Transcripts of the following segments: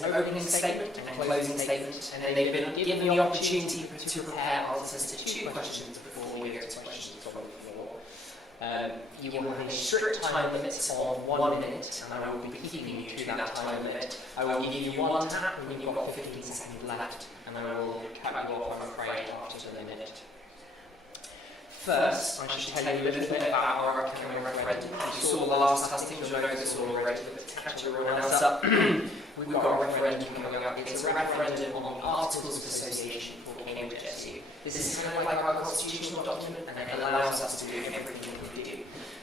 there's an opening statement and a closing statement, and then they've been given the opportunity to prepare answers to 2 questions before we go to questions from the floor. You will have a strict time limit of 1 minute, and I will be keeping you to that time limit. I will give you 1 tap when you've got 15 seconds left, and then I will cut you off, I'm afraid, after the minute. First, I should tell you a little bit about our upcoming referendum. You saw the last Hustings, you'll know this already, but to catch everyone else up, we've got a referendum coming up. It's a referendum on the Articles of Association for Cambridge SU. This is kind of like our constitutional document, and it allows us to do everything that we do.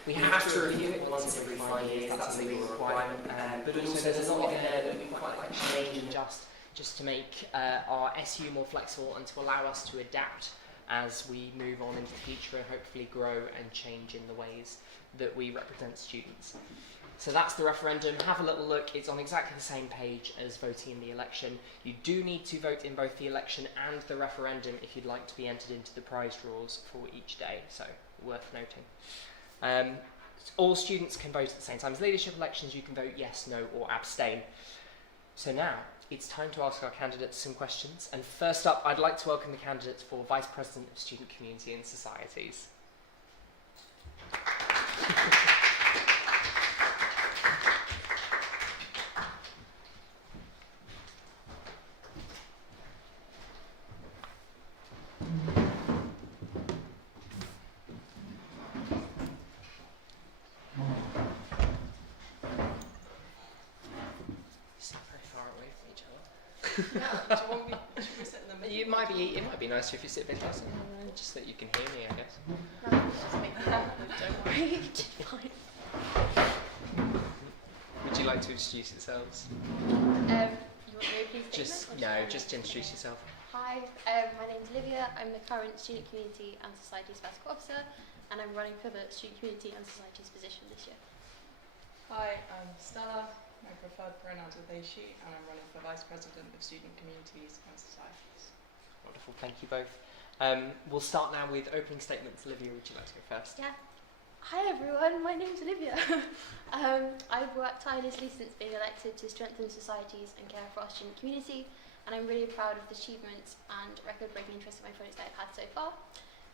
We have to review it once every 5 years, that's a legal requirement, but also there's a lot in there that we quite like to change and just to make our SU more flexible and to allow us to adapt as we move on into the future and hopefully grow and change in the ways that we represent students. So that's the referendum. Have a little look. It's on exactly the same page as voting in the election. You do need to vote in both the election and the referendum if you'd like to be entered into the prize draws for each day, so worth noting. All students can vote at the same time. As leadership elections, you can vote yes, no, or abstain. So now, it's time to ask our candidates some questions. And first up, I'd like to welcome the candidates for Vice President of Student Community and Societies. It might be nicer if you sit a bit closer, just so that you can hear me, I guess. No, don't worry, it's fine. Would you like to introduce yourselves? You want me to just introduce yourself. Hi, my name's Olivia. I'm the current Student Community and Societies Special Officer, and I'm running for the Student Community and Societies position this year. Hi, I'm Stella. My preferred pronouns are they, she, and I'm running for Vice President of Student Communities and Societies. Wonderful, thank you both. We'll start now with opening statements. Olivia, would you like to go first? Yeah. Hi everyone, my name's Olivia. I've worked tirelessly since being elected to strengthen societies and care for our student community, and I'm really proud of the achievements and record-breaking interest in my projects that I've had so far.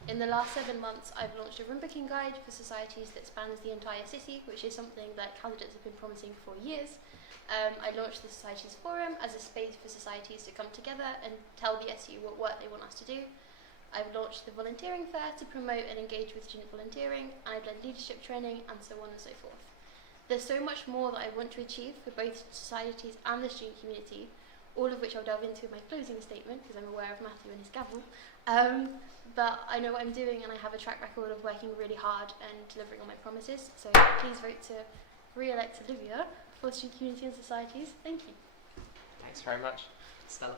In the last 7 months, I've launched a room booking guide for societies that spans the entire city, which is something that candidates have been promising for years. I launched the Societies Forum as a space for societies to come together and tell the SU what work they want us to do. I've launched the volunteering fair to promote and engage with student volunteering, and I've led leadership training and so on and so forth. There's so much more that I want to achieve for both societies and the student community, all of which I'll delve into in my closing statement because I'm aware of Matthew and his gavel. But I know what I'm doing and I have a track record of working really hard and delivering on my promises, so please vote to re-elect Olivia for Student Community and Societies. Thank you. Thanks very much. Stella.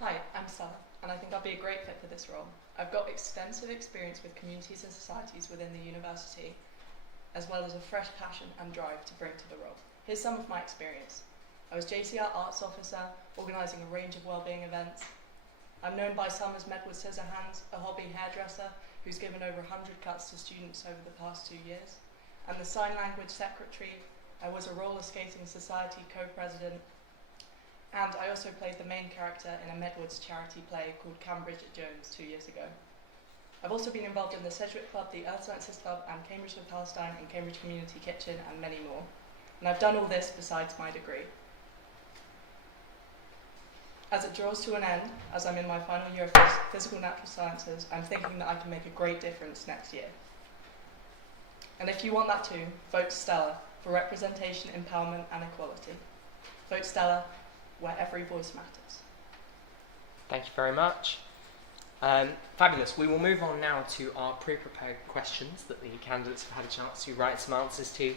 Hi, I'm Stella, and I think I'll be a great fit for this role. I've got extensive experience with communities and societies within the university, as well as a fresh passion and drive to bring to the role. Here's some of my experience. I was JCR Arts Officer, organising a range of wellbeing events. I'm known by some as Medwood Scissorhands, a hobby hairdresser who's given over 100 cuts to students over the past 2 years. I'm the Sign Language Secretary. I was a Roller Skating Society co-president, and I also played the main character in a Medwoods charity play called Cambridge at Jones 2 years ago. I've also been involved in the Sedgwick Club, the Earth Sciences Club, and Cambridge for Palestine and Cambridge Community Kitchen, and many more. And I've done all this besides my degree. As it draws to an end, as I'm in my final year of physical natural sciences, I'm thinking that I can make a great difference next year. And if you want that too, vote Stella for representation, empowerment and equality. Vote Stella, where every voice matters. Thank you very much. Fabulous. We will move on now to our pre-prepared questions that the candidates have had a chance to write some answers to.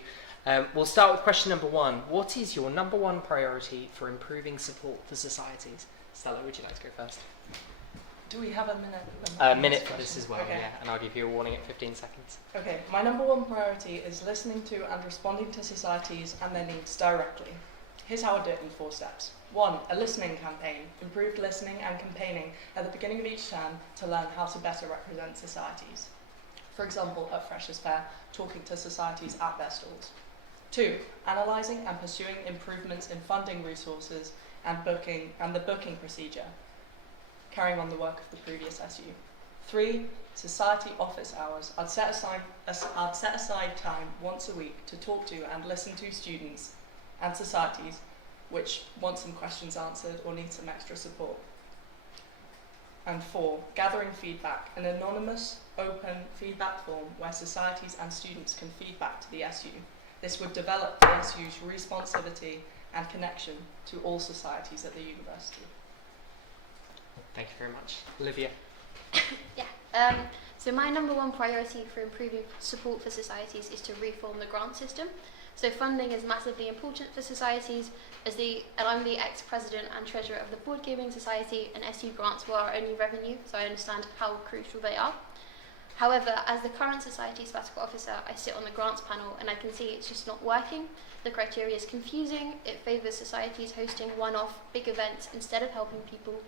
We'll start with question number 1. What is your number 1 priority for improving support for societies? Stella, would you like to go first? Do we have a minute? A minute for this as well, okay. Yeah, and I'll give you a warning at 15 seconds. Okay, my number 1 priority is listening to and responding to societies and their needs directly. Here's how I do it in 4 steps. 1, a listening campaign, improved listening and campaigning at the beginning of each term to learn how to better represent societies. For example, at Freshers' Fair, talking to societies at their stalls. 2. Analysing and pursuing improvements in funding resources and the booking procedure, carrying on the work of the previous SU. 3. Society office hours. I'd set aside time once a week to talk to and listen to students and societies which want some questions answered or need some extra support. And 4. Gathering feedback, an anonymous, open feedback form where societies and students can feedback to the SU. This would develop the SU's responsivity and connection to all societies at the university. Thank you very much. Olivia? So my number one priority for improving support for societies is to reform the grant system. So funding is massively important for societies, and I'm the ex-president and treasurer of the Board Gaming Society, and SU grants were our only revenue, so I understand how crucial they are. However, as the current society sabbatical officer, I sit on the grants panel and I can see it's just not working. The criteria is confusing, it favours societies hosting one-off big events instead of helping people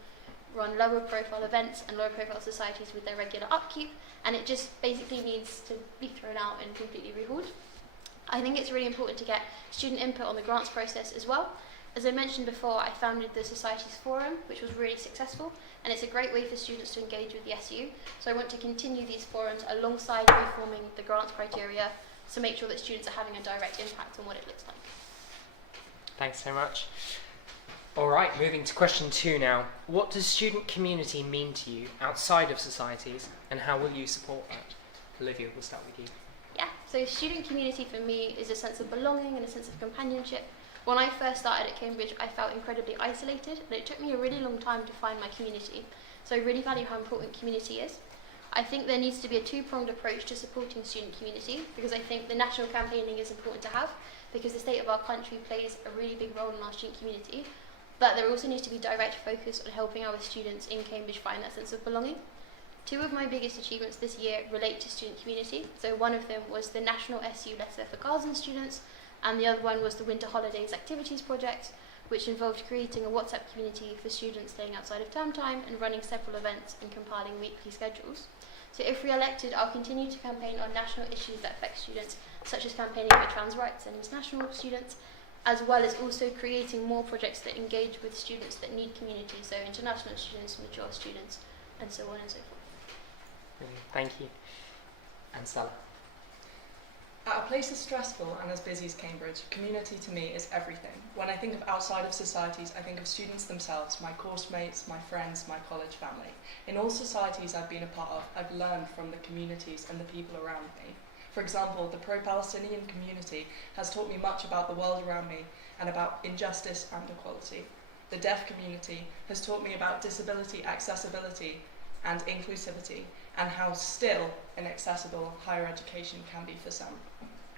run lower profile events and lower profile societies with their regular upkeep, and it just basically needs to be thrown out and completely rehauled. I think it's really important to get student input on the grants process as well. As I mentioned before, I founded the Societies Forum, which was really successful, and it's a great way for students to engage with the SU. So I want to continue these forums alongside reforming the grants criteria to make sure that students are having a direct impact on what it looks like. Thanks so much. All right, moving to question 2 now. What does student community mean to you outside of societies, and how will you support that? Olivia, we'll start with you. Yeah, so student community for me is a sense of belonging and a sense of companionship. When I first started at Cambridge, I felt incredibly isolated, and it took me a really long time to find my community. So I really value how important community is. I think there needs to be a two-pronged approach to supporting student community, because I think the national campaigning is important to have, because the state of our country plays a really big role in our student community. But there also needs to be direct focus on helping our students in Cambridge find that sense of belonging. 2 of my biggest achievements this year relate to student community. So one of them was the National SU Letter for Garsden students, and the other one was the Winter Holidays Activities Project, which involved creating a WhatsApp community for students staying outside of term time and running several events and compiling weekly schedules. So if re-elected, I'll continue to campaign on national issues that affect students, such as campaigning for trans rights and international students, as well as also creating more projects that engage with students that need community, so international students, mature students, and so on and so forth. Brilliant. Thank you. And Stella? At a place as stressful and as busy as Cambridge, community to me is everything. When I think of outside of societies, I think of students themselves, my course mates, my friends, my college family. In all societies I've been a part of, I've learned from the communities and the people around me. For example, the pro-Palestinian community has taught me much about the world around me and about injustice and equality. The deaf community has taught me about disability, accessibility and inclusivity, and how still inaccessible higher education can be for some.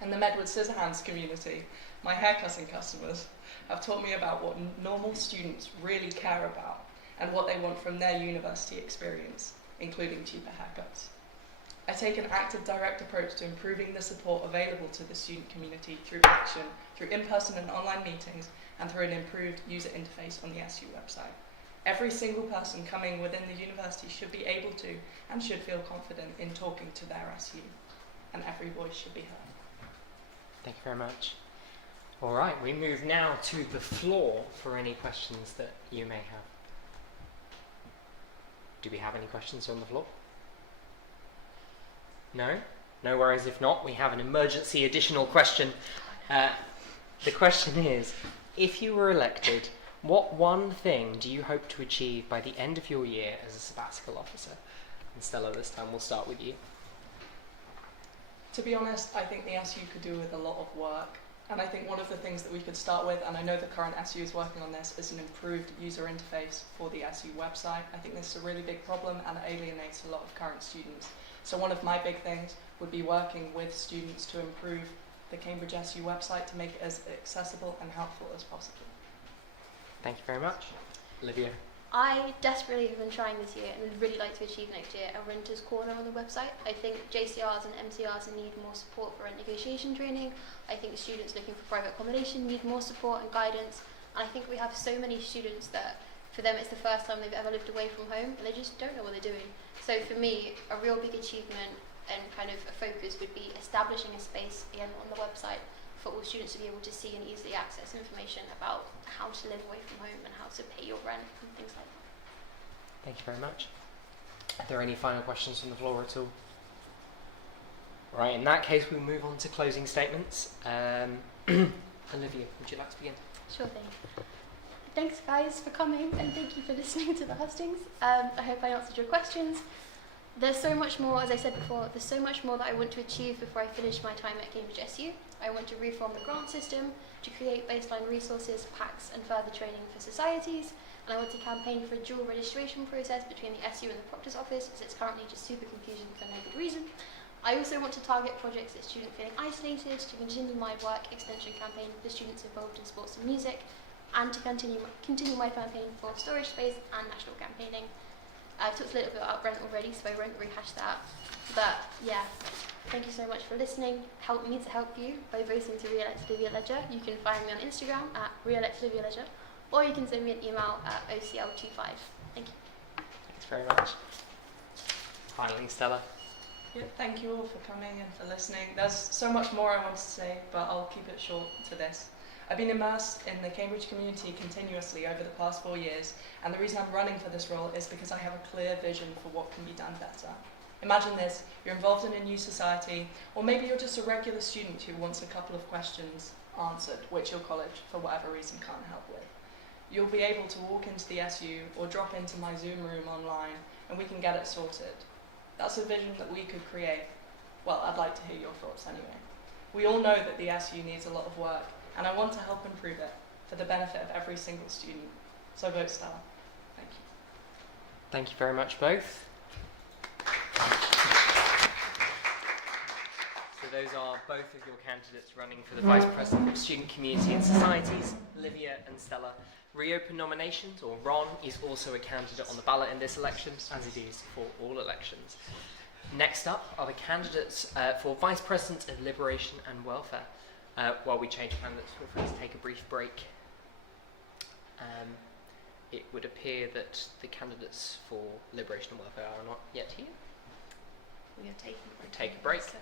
And the Medward Scissorhands community, my haircutting customers, have taught me about what normal students really care about and what they want from their university experience, including cheaper haircuts. I take an active, direct approach to improving the support available to the student community through action, through in-person and online meetings, and through an improved user interface on the SU website. Every single person coming within the university should be able to and should feel confident in talking to their SU, and every voice should be heard. Thank you very much. All right, we move now to the floor for any questions that you may have. Do we have any questions on the floor? No? No worries if not. We have an emergency additional question. The question is, if you were elected, what one thing do you hope to achieve by the end of your year as a sabbatical officer? And Stella, this time we'll start with you. To be honest, I think the SU could do with a lot of work. And I think one of the things that we could start with, and I know the current SU is working on this, is an improved user interface for the SU website. I think this is a really big problem and it alienates a lot of current students. So one of my big things would be working with students to improve the Cambridge SU website to make it as accessible and helpful as possible. Thank you very much. Olivia? I desperately have been trying this year and would really like to achieve next year a renter's corner on the website. I think JCRs and MCRs need more support for rent negotiation training. I think students looking for private accommodation need more support and guidance. And I think we have so many students that for them it's the first time they've ever lived away from home and they just don't know what they're doing. So for me, a real big achievement and kind of a focus would be establishing a space again on the website for all students to be able to see and easily access information about how to live away from home and how to pay your rent and things like that. Thank you very much. Are there any final questions from the floor at all? Right, in that case, we'll move on to closing statements. Olivia, would you like to begin? Sure thing. Thanks guys for coming, and thank you for listening to the Hustings. I hope I answered your questions. There's so much more, as I said before, there's so much more that I want to achieve before I finish my time at Cambridge SU. I want to reform the grant system, to create baseline resources, packs and further training for societies, and I want to campaign for a dual registration process between the SU and the Proctor's office, as it's currently just super confusing for no good reason. I also want to target projects that students feeling isolated, to continue my work extension campaign for students involved in sports and music, and to continue my campaign for storage space and national campaigning. I've talked a little bit about rent already, so I won't rehash that. But yeah, thank you so much for listening. Help me to help you by voting to re-elect Olivia Ledger. You can find me on Instagram at re-elect Olivia Ledger, or you can send me an email at ocl25. Thank you. Thanks very much. Finally, Stella. Yeah, thank you all for coming and for listening. There's so much more I want to say, but I'll keep it short to this. I've been immersed in the Cambridge community continuously over the past 4 years, and the reason I'm running for this role is because I have a clear vision for what can be done better. Imagine this, you're involved in a new society, or maybe you're just a regular student who wants a couple of questions answered, which your college, for whatever reason, can't help with. You'll be able to walk into the SU or drop into my Zoom room online, and we can get it sorted. That's a vision that we could create. Well, I'd like to hear your thoughts anyway. We all know that the SU needs a lot of work, and I want to help improve it for the benefit of every single student. So vote Stella. Thank you. Thank you very much, both. So those are both of your candidates running for the Vice President of Student Community and Societies, Olivia and Stella. Reopen nominations, or RON, is also a candidate on the ballot in this election, as it is for all elections. Next up are the candidates for Vice President of Liberation and Welfare. While we change candidates, feel free to take a brief break. It would appear that the candidates for Liberation and Welfare are not yet here. We are taking a break. Take a break. So.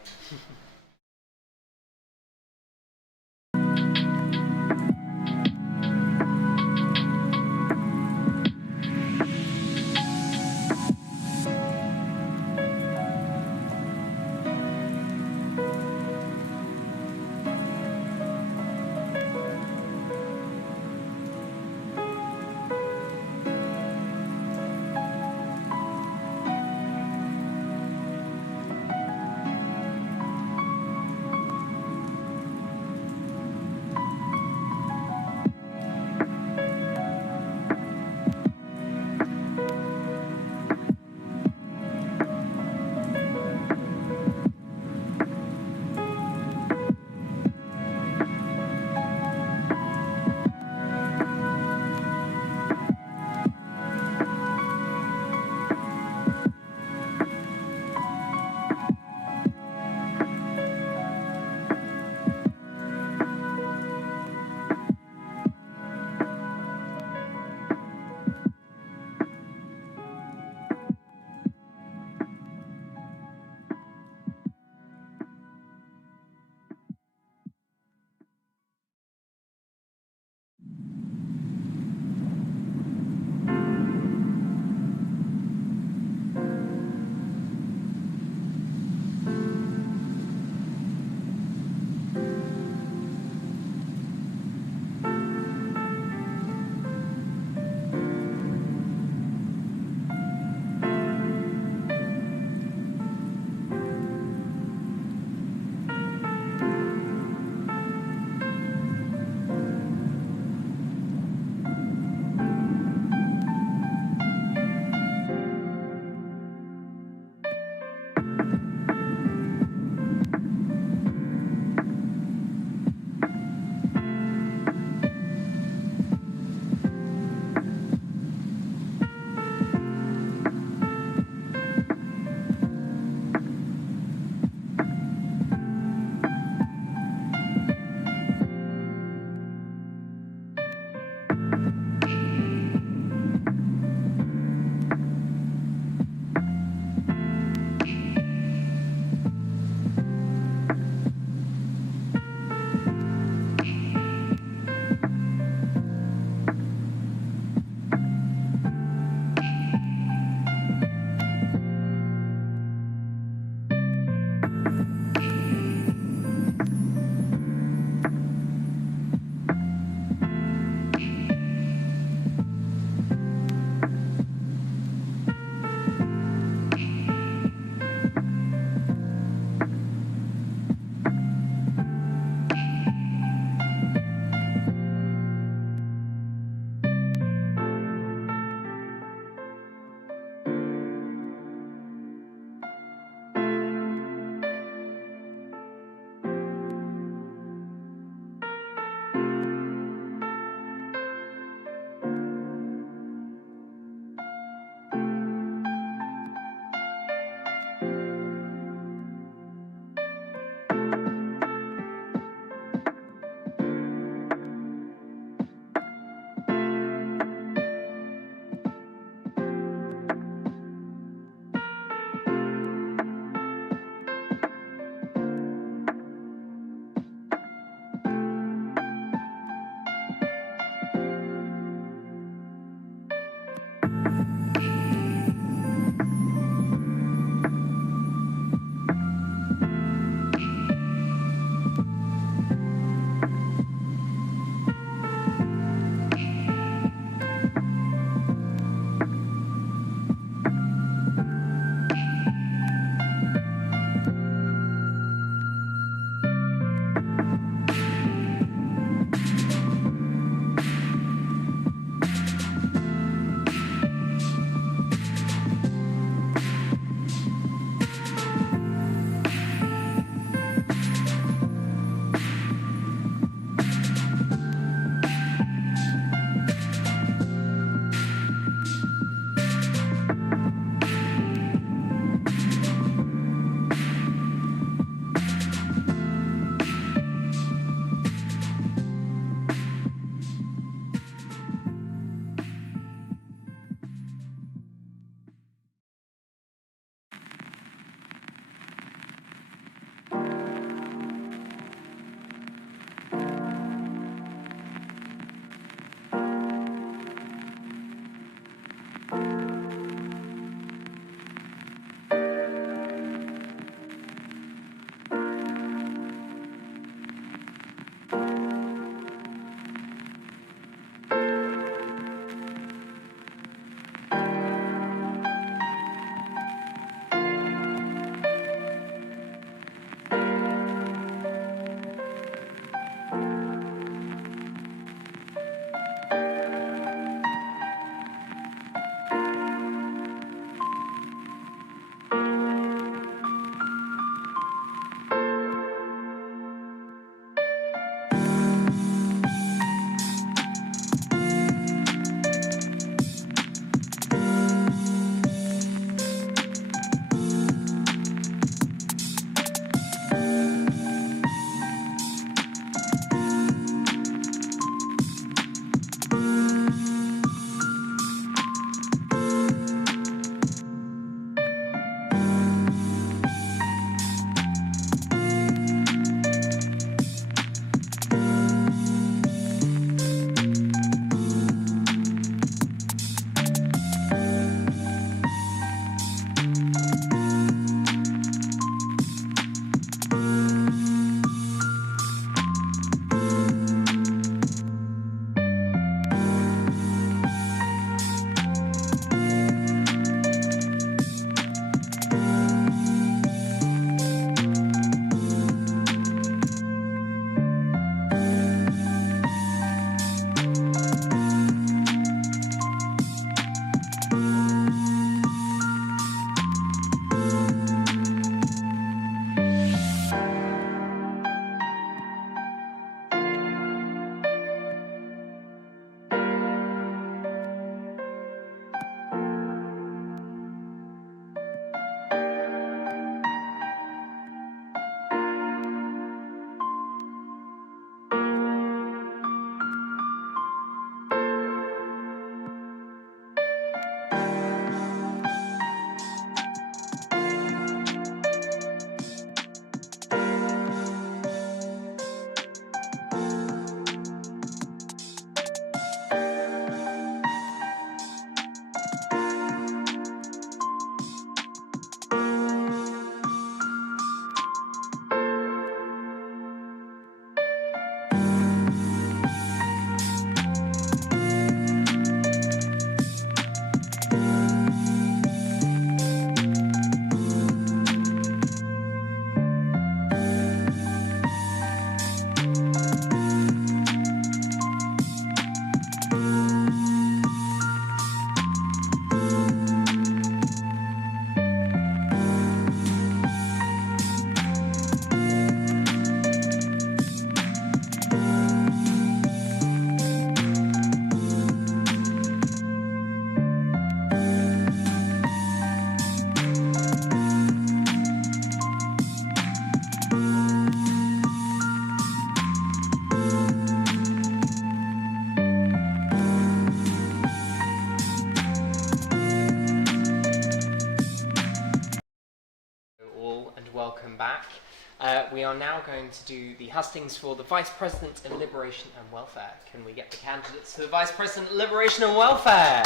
we are now going to do the hustings for the Vice President of Liberation and Welfare. Can we get the candidates to the Vice President of Liberation and Welfare?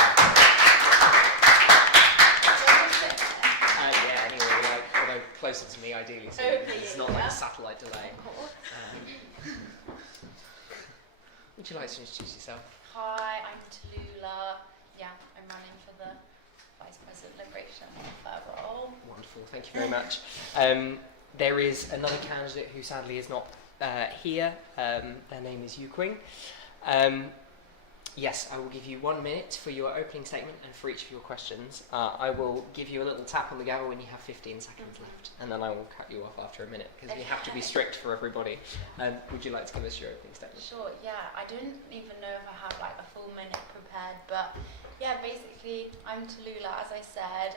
Yeah, anyway, although closer to me ideally, so it's not like a satellite delay. Would you like to introduce yourself? Hi, I'm Tallulah. Yeah, I'm running for the Vice President Liberation and Welfare role. Wonderful, thank you very much. There is another candidate who sadly is not here. Their name is Yu Qing. Yes, I will give you 1 minute for your opening statement and for each of your questions. I will give you a little tap on the gavel when you have 15 seconds left, and then I will cut you off after a minute because we have to be strict for everybody. Would you like to give us your opening statement? Sure, yeah. I don't even know if I have like a full minute prepared, but yeah, basically, I'm Tallulah, as I said.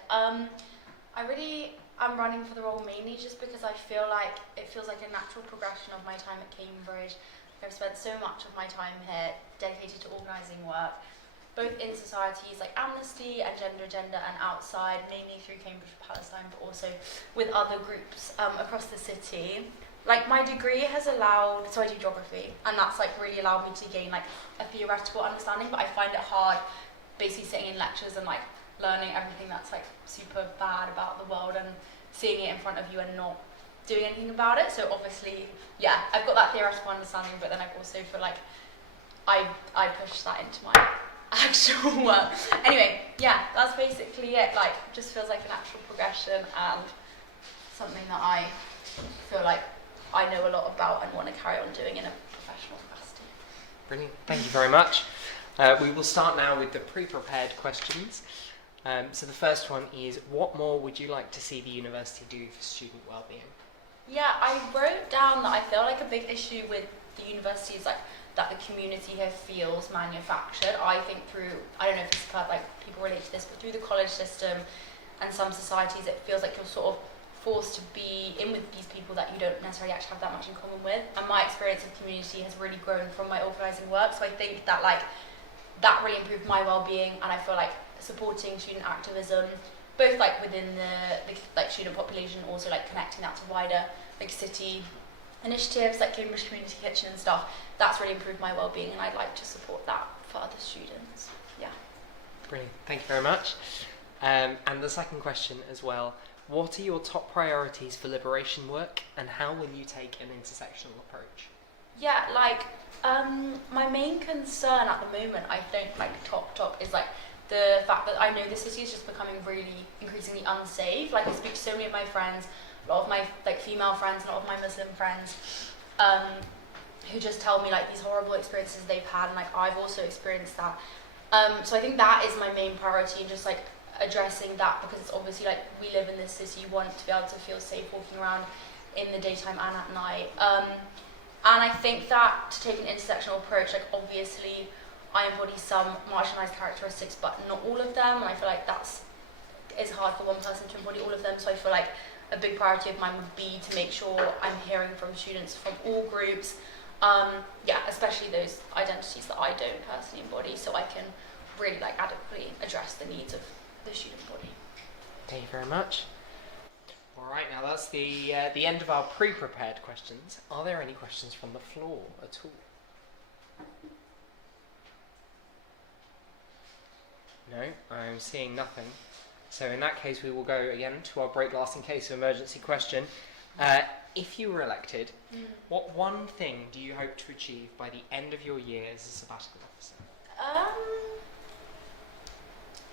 I'm running for the role mainly just because I feel like it feels like a natural progression of my time at Cambridge. I've spent so much of my time here dedicated to organising work, both in societies like Amnesty and Gender Agenda and outside, mainly through Cambridge for Palestine, but also with other groups across the city. Like my degree has allowed, so I do geography, and that's like really allowed me to gain like a theoretical understanding, but I find it hard basically sitting in lectures and like learning everything that's like super bad about the world and seeing it in front of you and not doing anything about it. So obviously, yeah, I've got that theoretical understanding, but then I also feel like I push that into my actual work. Anyway, yeah, that's basically it. Like, just feels like a natural progression and something that I feel like I know a lot about and want to carry on doing in a professional capacity. Brilliant, thank you very much. We will start now with the pre-prepared questions. So the first one is, what more would you like to see the university do for student well-being? Yeah, I wrote down that I feel like a big issue with the university is like that the community here feels manufactured. I think through, I don't know if it's like people relate to this, but through the college system and some societies, it feels like you're sort of forced to be in with these people that you don't necessarily actually have that much in common with. And my experience of community has really grown from my organising work. So I think that like that really improved my well-being, and I feel like supporting student activism, both like within the like student population, also like connecting that to wider like city initiatives like Cambridge Community Kitchen and stuff. That's really improved my well-being, and I'd like to support that for other students. Yeah. Brilliant, thank you very much. And the second question as well, what are your top priorities for liberation work, and how will you take an intersectional approach? Yeah, like my main concern at the moment, I think like top is like the fact that I know the city is just becoming really increasingly unsafe. Like I speak to so many of my friends, a lot of my like female friends, a lot of my Muslim friends, who just tell me like these horrible experiences they've had, and like I've also experienced that. So I think that is my main priority, and just like addressing that, because it's obviously like we live in this city, you want to be able to feel safe walking around in the daytime and at night. And I think that to take an intersectional approach, like obviously I embody some marginalised characteristics, but not all of them, and I feel like it's hard for one person to embody all of them, so I feel like a big priority of mine would be to make sure I'm hearing from students from all groups, especially those identities that I don't personally embody, so I can really like adequately address the needs of the student body. Thank you very much. All right, now that's the end of our pre-prepared questions. Are there any questions from the floor at all? No, I'm seeing nothing. So in that case, we will go again to our break-lasting case of emergency question. If you were elected, what one thing do you hope to achieve by the end of your year as a sabbatical officer?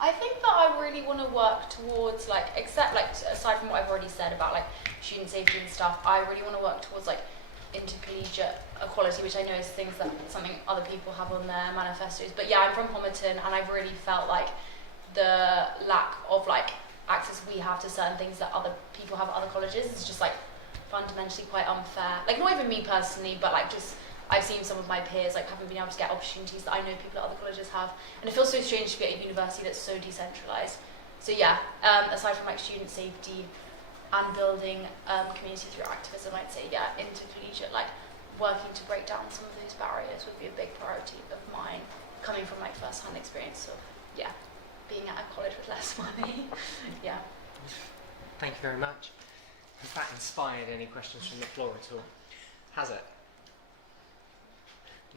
I think that I really want to work towards like, except like aside from what I've already said about like student safety and stuff, I really want to work towards like intercollegiate equality, which I know is something other people have on their manifestos. But yeah, I'm from Homerton, and I've really felt like the lack of like access we have to certain things that other people have at other colleges is just like fundamentally quite unfair. Like not even me personally, but like just I've seen some of my peers like haven't been able to get opportunities that I know people at other colleges have, and it feels so strange to be at a university that's so decentralised. So yeah, aside from like student safety and building community through activism, I'd say yeah, intercollegiate, like working to break down some of those barriers would be a big priority of mine, coming from like first-hand experience of being at a college with less money. Yeah. Thank you very much. Has that inspired any questions from the floor at all? Has it?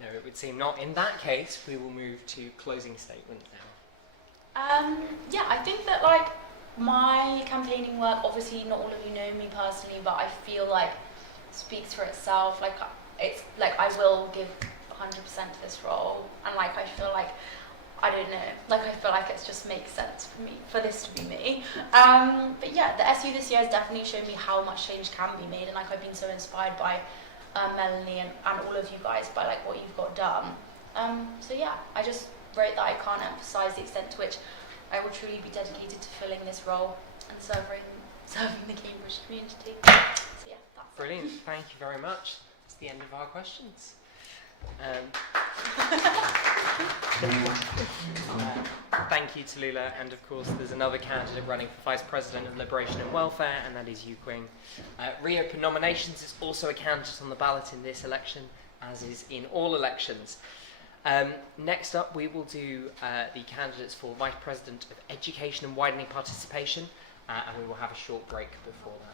No, it would seem not. In that case, we will move to closing statement now. Yeah, I think that like my campaigning work, obviously not all of you know me personally, but I feel like speaks for itself. Like it's like I will give 100% to this role, and like I feel like I don't know, like I feel like it just makes sense for me, for this to be me. But yeah, the SU this year has definitely shown me how much change can be made, and like I've been so inspired by Melanie and all of you guys by like what you've got done. So yeah, I just wrote that I can't emphasize the extent to which I will truly be dedicated to filling this role and serving the Cambridge community. So yeah, that's Brilliant. Thank you very much. That's the end of our questions. Thank you to Lula, and of course there's another candidate running for Vice President of Liberation and Welfare, and that is Yu Qing. Reopen nominations is also a candidate on the ballot in this election, as is in all elections. Next up we will do the candidates for Vice President of Education and Widening Participation, and we will have a short break before that.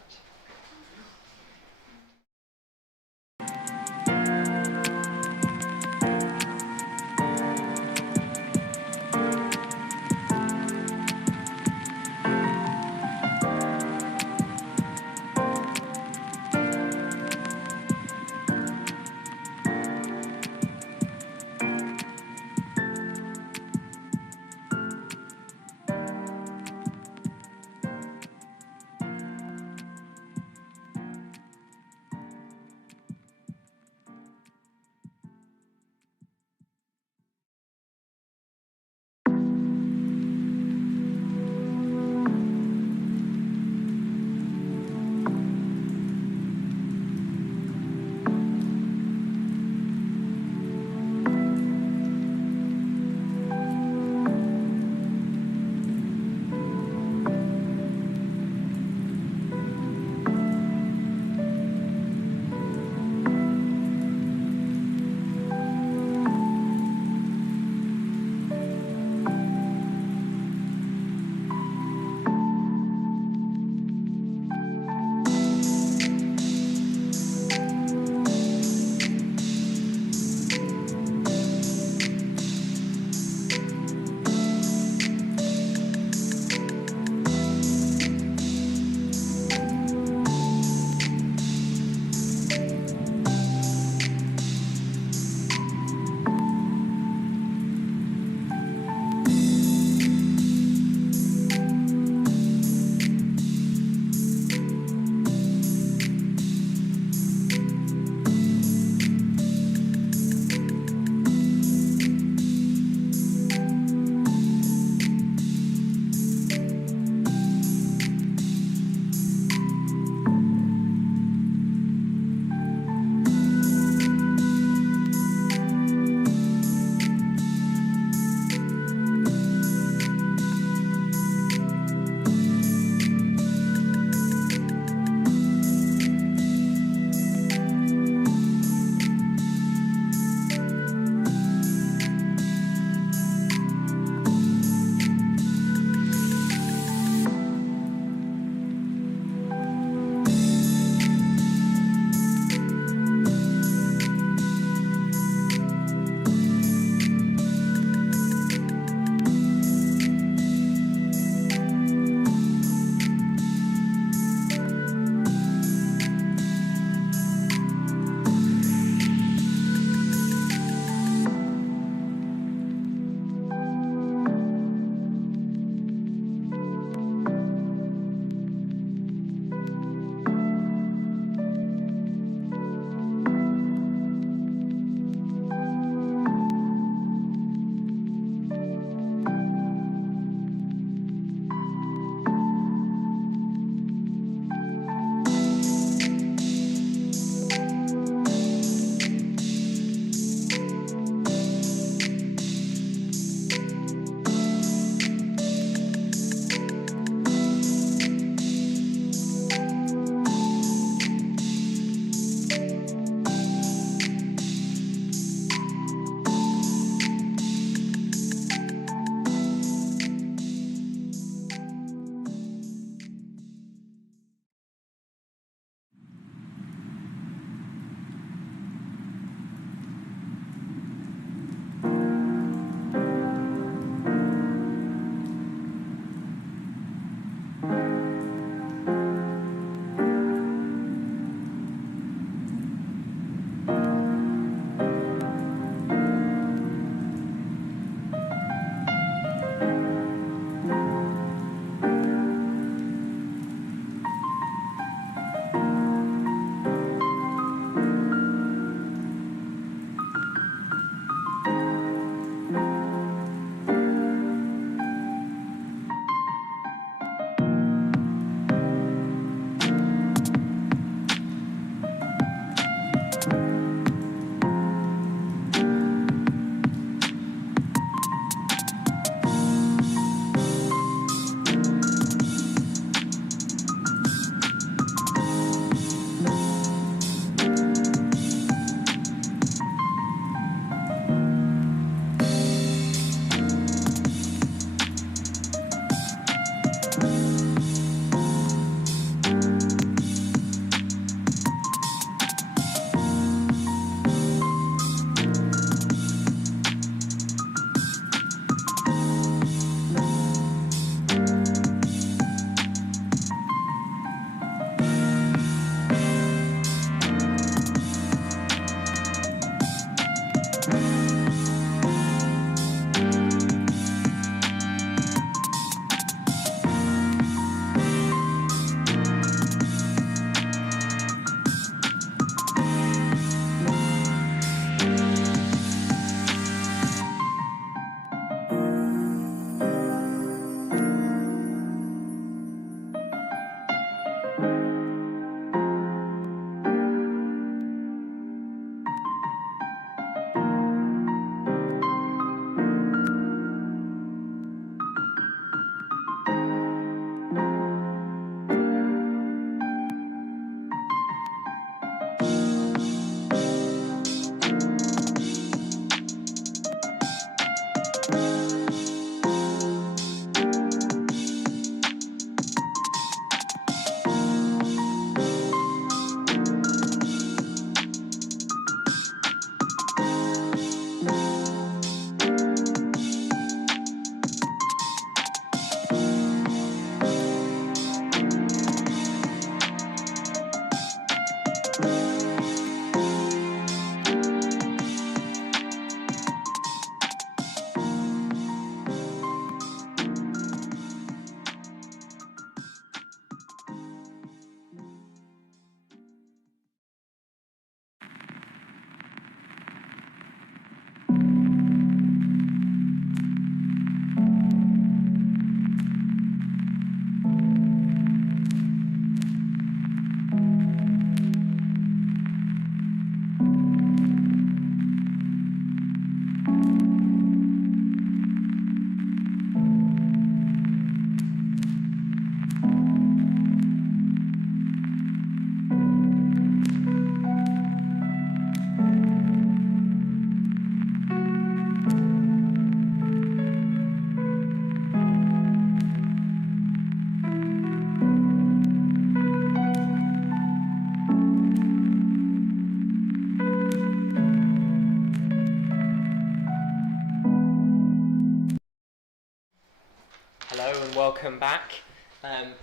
Hello and welcome back.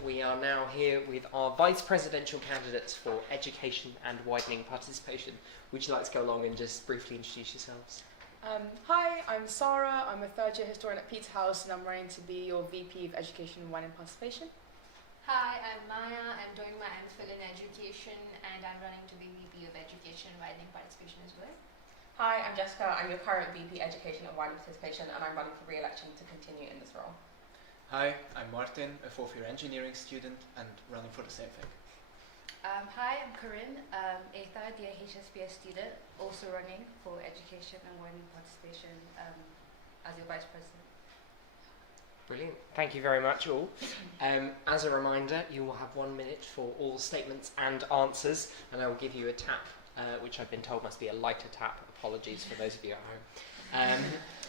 We are now here with our vice presidential candidates for education and widening participation. Would you like to go along and just briefly introduce yourselves? Hi, I'm Sarah. I'm a third year historian at Peterhouse and I'm running to be your VP of Education and Widening Participation. Hi, I'm Maya. I'm doing my MPhil in education and I'm running to be VP of Education and Widening Participation as well. Hi, I'm Jessica. I'm your current VP Education and Widening Participation and I'm running for re-election to continue in this role. Hi, I'm Martin, a fourth year engineering student and running for the same thing. Hi, I'm Corinne, a third year HSPS student, also running for Education and Widening Participation as your Vice President. Brilliant. Thank you very much all. As a reminder, you will have 1 minute for all statements and answers, and I will give you a tap, which I've been told must be a lighter tap. Apologies for those of you at home.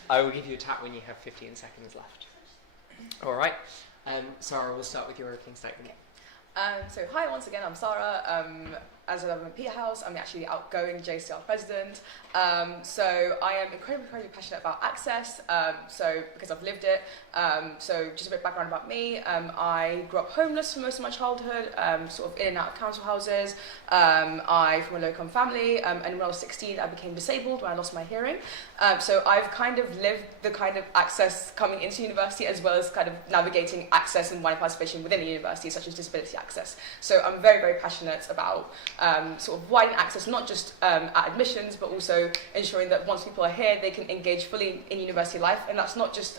I will give you a tap when you have 15 seconds left. All right. Sarah, we'll start with your opening statement. So hi, once again, I'm Sarah. As I'm at Peterhouse, I'm actually the outgoing JCR president. So I am incredibly passionate about access, so because I've lived it. So just a bit of background about me. I grew up homeless for most of my childhood, sort of in and out of council houses. I'm from a low-income family, and when I was 16, I became disabled when I lost my hearing. So I've kind of lived the kind of access coming into university as well as kind of navigating access and wider participation within the university, such as disability access. So I'm very passionate about sort of widening access, not just at admissions, but also ensuring that once people are here, they can engage fully in university life. And that's not just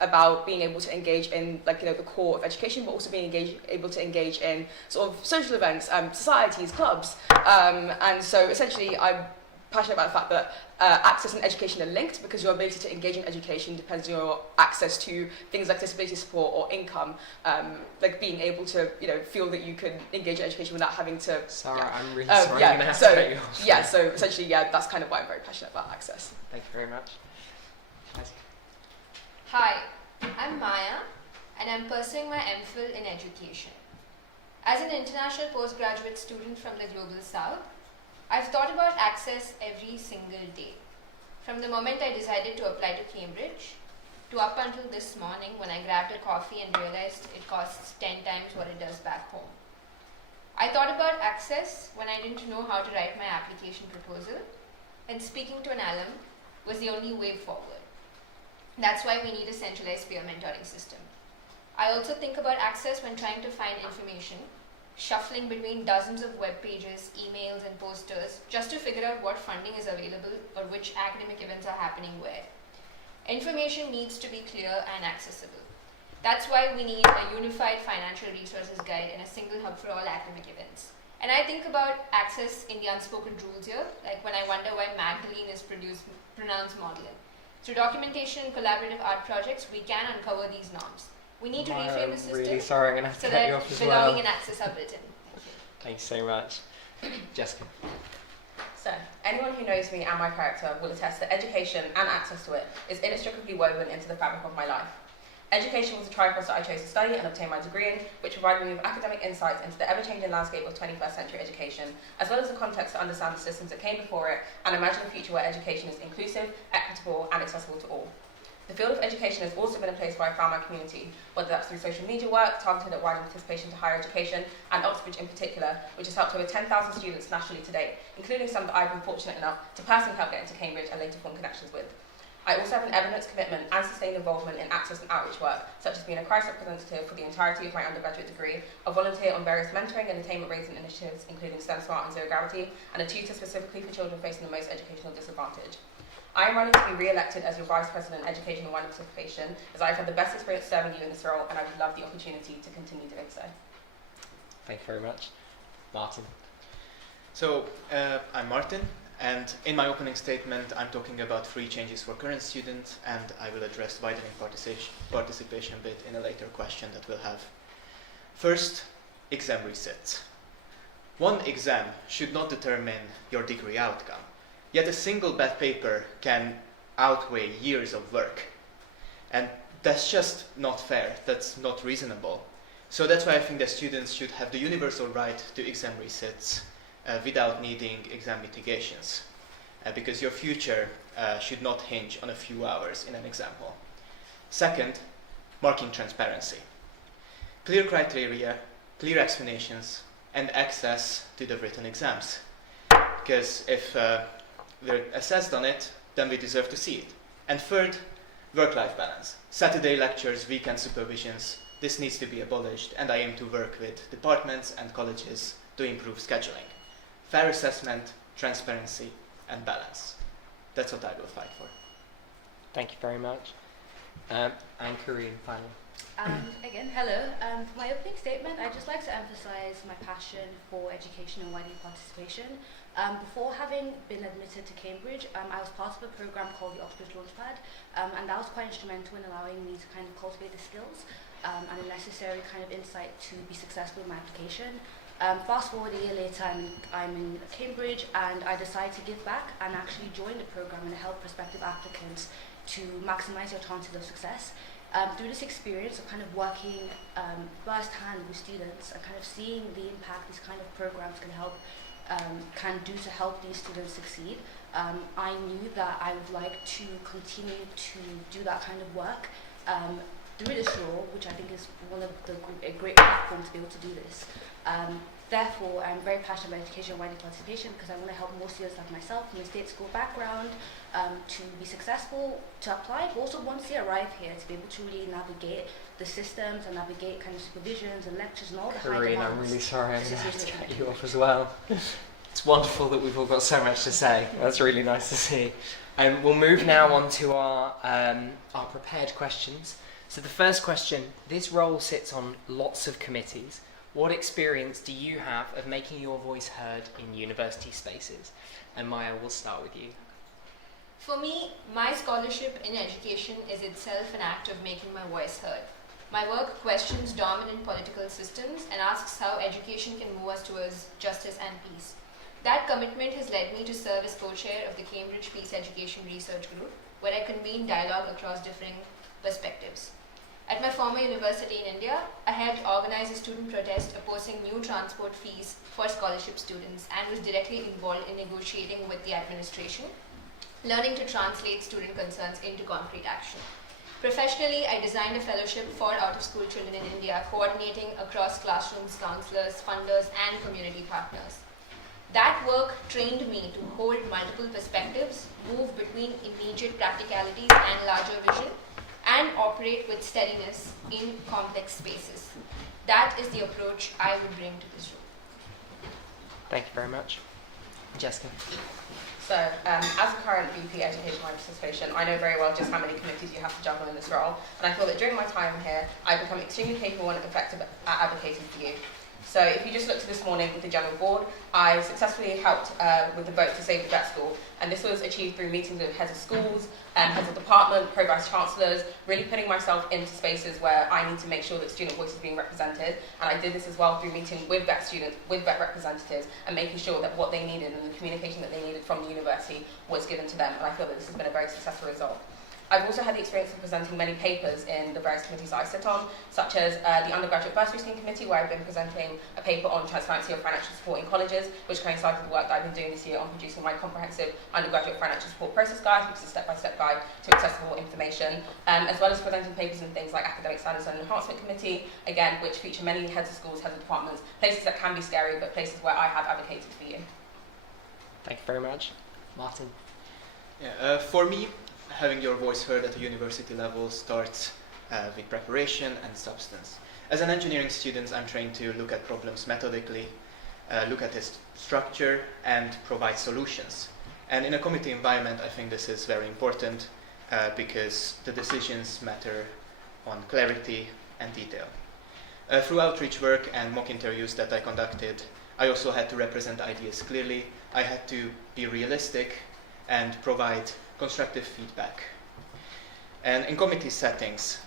about being able to engage in the core of education, but also being able to engage in sort of social events, societies, clubs. And so essentially I'm passionate about the fact that access and education are linked, because your ability to engage in education depends on your access to things like disability support or income, like being able to feel that you can engage in education without having to. Sarah, I'm really sorry. I'm going to have to cut you off. Yeah, so essentially, that's kind of why I'm very passionate about access. Thank you very much. Hi, I'm Maya and I'm pursuing my MPhil in education. As an international postgraduate student from the Global South, I've thought about access every single day. From the moment I decided to apply to Cambridge, to up until this morning when I grabbed a coffee and realized it costs 10 times what it does back home. I thought about access when I didn't know how to write my application proposal, and speaking to an alum was the only way forward. That's why we need a centralized peer mentoring system. I also think about access when trying to find information, shuffling between dozens of web pages, emails, and posters just to figure out what funding is available or which academic events are happening where. Information needs to be clear and accessible. That's why we need a unified financial resources guide and a single hub for all academic events. And I think about access in the unspoken rules here, like when I wonder why Magdalene is pronounced Magdalene. Through documentation and collaborative art projects, we can uncover these norms. We need to reframe the system really sorry, I'm going to have to so cut you that off as belonging well. and access are built in. Thanks so much. Jessica. So, anyone who knows me and my character will attest that education and access to it is inextricably woven into the fabric of my life. Education was the tripod that I chose to study and obtain my degree in, which provided me with academic insights into the ever-changing landscape of 21st century education, as well as the context to understand the systems that came before it and imagine a future where education is inclusive, equitable, and accessible to all. The field of education has also been a place where I found my community, whether that's through social media work, targeted at widening participation to higher education, and Oxbridge in particular, which has helped over 10,000 students nationally to date, including some that I've been fortunate enough to personally help get into Cambridge and later form connections with. I also have an evidence commitment and sustained involvement in access and outreach work, such as being a Christ representative for the entirety of my undergraduate degree, a volunteer on various mentoring and attainment-raising initiatives, including STEM Smart and Zero Gravity, and a tutor specifically for children facing the most educational disadvantage. I am running to be re-elected as your Vice President, Education and Widening Participation, as I've had the best experience serving you in this role, and I would love the opportunity to continue doing so. Thank you very much. Martin. So, I'm Martin, and in my opening statement, I'm talking about 3 changes for current students, and I will address widening participation a bit in a later question that we'll have. First, exam resets. One exam should not determine your degree outcome. Yet a single bad paper can outweigh years of work. And that's just not fair, that's not reasonable. So that's why I think that students should have the universal right to exam resets without needing exam mitigations. Because your future should not hinge on a few hours in an example. Second, marking transparency. Clear criteria, clear explanations, and access to the written exams. Because if we're assessed on it, then we deserve to see it. And third, work-life balance. Saturday lectures, weekend supervisions, this needs to be abolished, and I aim to work with departments and colleges to improve scheduling. Fair assessment, transparency, and balance. That's what I will fight for. Thank you very much. And Kareem, finally. Again, hello. For my opening statement, I'd just like to emphasize my passion for education and widening participation. Before having been admitted to Cambridge, I was part of a program called the Oxbridge Launchpad, and that was quite instrumental in allowing me to kind of cultivate the skills and the necessary kind of insight to be successful in my application. Fast forward a year later, I'm in Cambridge, and I decided to give back and actually join the program and help prospective applicants to maximize your chances of success. Through this experience of kind of working firsthand with students and kind of seeing the impact these kind of programs can do to help these students succeed, I knew that I would like to continue to do that kind of work through this role, which I think is a great platform to be able to do this. Therefore, I'm very passionate about education and widening participation because I want to help more students like myself from a state school background to be successful, to apply, but also once they arrive here to be able to really navigate the systems and navigate kind of supervisions and lectures and all the high Kareem, demands. I'm really sorry I'm going to have to cut you off as well. It's wonderful that we've all got so much to say. That's really nice to see. We'll move now on to our prepared questions. So the first question, this role sits on lots of committees. What experience do you have of making your voice heard in university spaces? And Maya, we'll start with you. For me, my scholarship in education is itself an act of making my voice heard. My work questions dominant political systems and asks how education can move us towards justice and peace. That commitment has led me to serve as co-chair of the Cambridge Peace Education Research Group, where I convene dialogue across differing perspectives. At my former university in India, I helped organize a student protest opposing new transport fees for scholarship students and was directly involved in negotiating with the administration, learning to translate student concerns into concrete action. Professionally, I designed a fellowship for out-of-school children in India, coordinating across classrooms, counselors, funders, and community partners. That work trained me to hold multiple perspectives, move between immediate practicalities and larger vision, and operate with steadiness in complex spaces. That is the approach I would bring to this role. Thank you very much. Jessica. So, as a current VP Education and Participation, I know very well just how many committees you have to juggle in this role, and I feel that during my time here, I've become extremely capable and effective at advocating for you. So if you just look to this morning with the General Board, I successfully helped with the vote to save the vet school, and this was achieved through meetings with heads of schools, heads of department, pro-vice chancellors, really putting myself into spaces where I need to make sure that student voice is being represented, and I did this as well through meeting with vet students, with vet representatives, and making sure that what they needed and the communication that they needed from the university was given to them, and I feel that this has been a very successful result. I've also had the experience of presenting many papers in the various committees I sit on, such as the Undergraduate Bursary Scheme Committee, where I've been presenting a paper on transparency of financial support in colleges, which coincides with the work that I've been doing this year on producing my comprehensive undergraduate financial support process guide, which is a step-by-step guide to accessible information, as well as presenting papers in things like Academic Standards and Enhancement Committee, again, which feature many heads of schools, heads of departments, places that can be scary, but places where I have advocated for you. Thank you very much. Martin. Yeah, for me, having your voice heard at a university level starts with preparation and substance. As an engineering student, I'm trained to look at problems methodically, look at its structure, and provide solutions. And in a committee environment, I think this is very important because the decisions matter on clarity and detail. Through outreach work and mock interviews that I conducted, I also had to represent ideas clearly. I had to be realistic and provide constructive feedback. And in committee settings,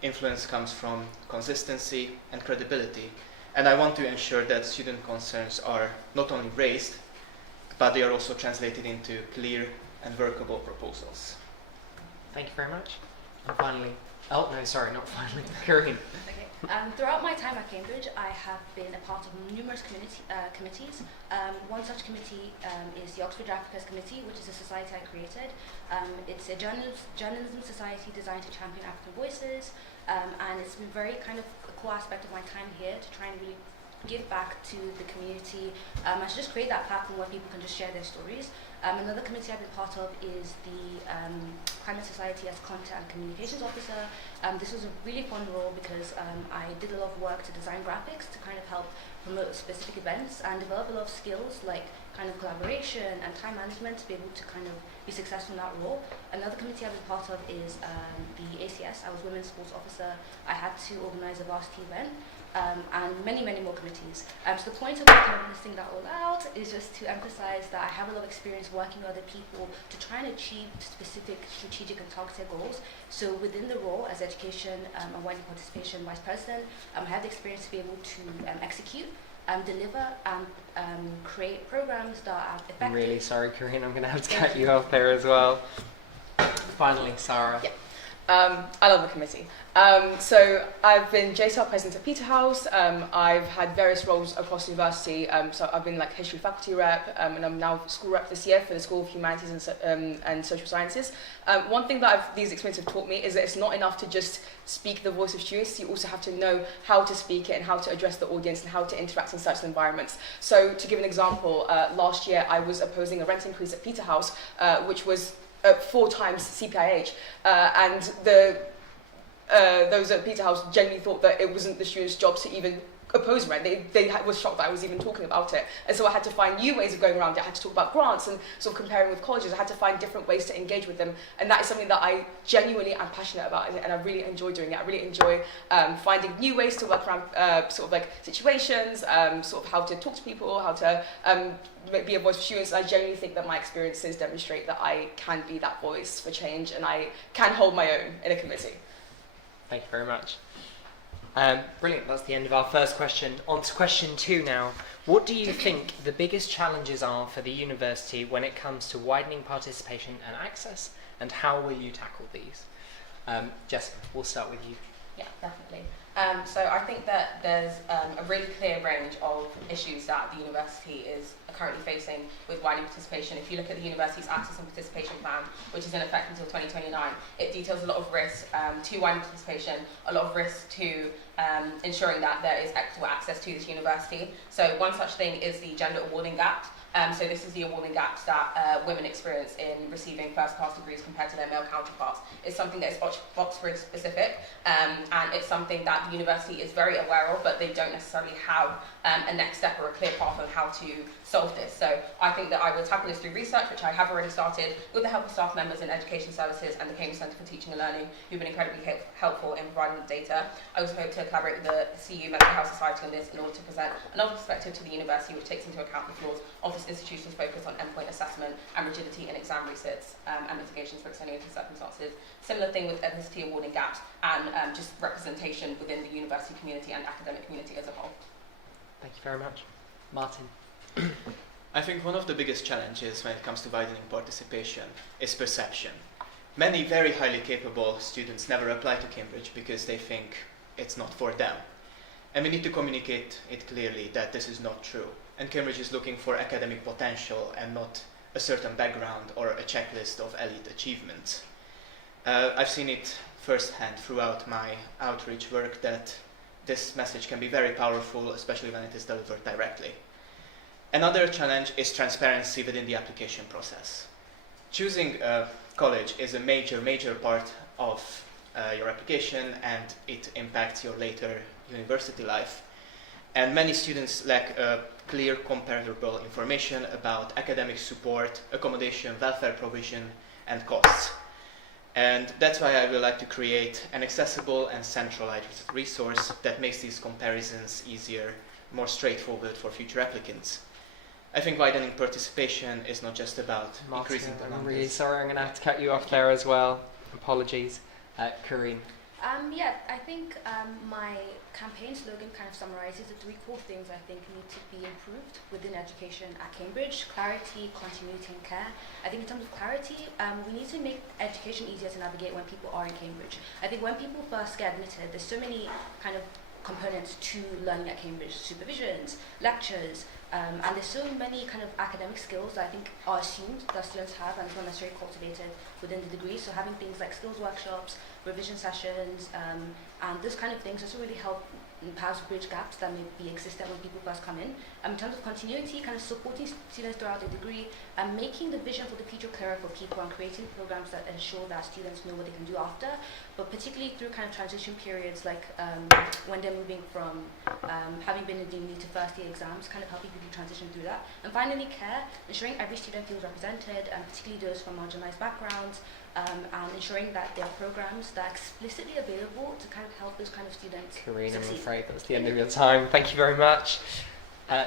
influence comes from consistency and credibility. And I want to ensure that student concerns are not only raised, but they are also translated into clear and workable proposals. Thank you very much. And finally, Oh, no, sorry, not finally. Corinne. Okay. Throughout my time at Cambridge, I have been a part of numerous committees. One such committee is the Oxford Africa's Committee, which is a society I created. It's a journalism society designed to champion African voices, and it's been very kind of a core aspect of my time here to try and really give back to the community and to just create that platform where people can just share their stories. Another committee I've been part of is the Climate Society as Content and Communications Officer. This was a really fun role because I did a lot of work to design graphics to kind of help promote specific events and develop a lot of skills like kind of collaboration and time management to be able to kind of be successful in that role. Another committee I've been part of is the ACS. I was Women's Sports Officer. I had to organise a varsity event. And many, many more committees. So the point of kind of listing that all out is just to emphasize that I have a lot of experience working with other people to try and achieve specific strategic and targeted goals. So within the role as Education and Widening Participation Vice President, I have the experience to be able to execute, deliver, and create programs that are effective. I'm really sorry, Corinne, I'm going to have to cut you off there as well. Finally, Sarah. Yeah. I love the committee. So I've been JSL president at Peterhouse. I've had various roles across the university. So I've been like history faculty rep, and I'm now school rep this year for the School of Humanities and Social Sciences. One thing that these experiences have taught me is that it's not enough to just speak the voice of students. You also have to know how to speak it and how to address the audience and how to interact in such environments. So to give an example, last year I was opposing a rent increase at Peterhouse, which was 4 times CPIH, and those at Peterhouse genuinely thought that it wasn't the students' job to even oppose rent. They were shocked that I was even talking about it, and so I had to find new ways of going around it. I had to talk about grants and sort of comparing with colleges. I had to find different ways to engage with them, and that is something that I genuinely am passionate about, and I really enjoy doing it. I really enjoy finding new ways to work around sort of like situations, sort of how to talk to people, how to be a voice for students. I genuinely think that my experiences demonstrate that I can be that voice for change, and I can hold my own in a committee. Thank you very much. Brilliant, that's the end of our first question. On to question 2 now. What do you think the biggest challenges are for the university when it comes to widening participation and access, and how will you tackle these? Jessica, we'll start with you. Yeah, definitely. So I think that there's a really clear range of issues that the university is currently facing with widening participation. If you look at the university's access and participation plan, which is in effect until 2029, it details a lot of risks to widening participation, a lot of risks to ensuring that there is equitable access to this university. So one such thing is the gender awarding gap. So this is the awarding gaps that women experience in receiving first-class degrees compared to their male counterparts. It's something that is Oxford specific, and it's something that the university is very aware of, but they don't necessarily have a next step or a clear path on how to solve this. So I think that I will tackle this through research, which I have already started with the help of staff members in Education Services and the Cambridge Centre for Teaching and Learning, who've been incredibly helpful in providing the data. I also hope to collaborate with the CU Mental Health Society on this in order to present another perspective to the university which takes into account the flaws of this institution's focus on endpoint assessment and rigidity in exam resits and mitigations for extenuating circumstances. Similar thing with ethnicity awarding gaps and just representation within the university community and academic community as a whole. Thank you very much. Martin. I think one of the biggest challenges when it comes to widening participation is perception. Many very highly capable students never apply to Cambridge because they think it's not for them. And we need to communicate it clearly that this is not true. And Cambridge is looking for academic potential and not a certain background or a checklist of elite achievements. I've seen it firsthand throughout my outreach work that this message can be very powerful, especially when it is delivered directly. Another challenge is transparency within the application process. Choosing a college is a major part of your application, and it impacts your later university life. And many students lack clear comparable information about academic support, accommodation, welfare provision, and costs. And that's why I would like to create an accessible and centralized resource that makes these comparisons easier, more straightforward for future applicants. I think widening participation is not just about increasing the numbers. I'm really sorry, I'm going to have to cut you off there as well. Apologies. Corinne. Yeah, I think my campaign slogan kind of summarizes the three core things I think need to be improved within education at Cambridge: clarity, continuity, and care. I think in terms of clarity, we need to make education easier to navigate when people are in Cambridge. I think when people first get admitted, there's so many kind of components to learning at Cambridge: supervisions, lectures, and there's so many kind of academic skills that I think are assumed that students have and it's not necessarily cultivated within the degree. So having things like skills workshops, revision sessions, and those kind of things just really help perhaps bridge gaps that may be existent when people first come in. In terms of continuity, kind of supporting students throughout the degree, and making the vision for the future clearer for people and creating programs that ensure that students know what they can do after, but particularly through kind of transition periods like when they're moving from having been in the uni to first year exams, kind of helping people transition through that. And finally, care, ensuring every student feels represented, and particularly those from marginalized backgrounds, and ensuring that there are programs that are explicitly available to kind of help those kind of students Karine, I'm succeed. afraid that's the end of your time. Thank you very much.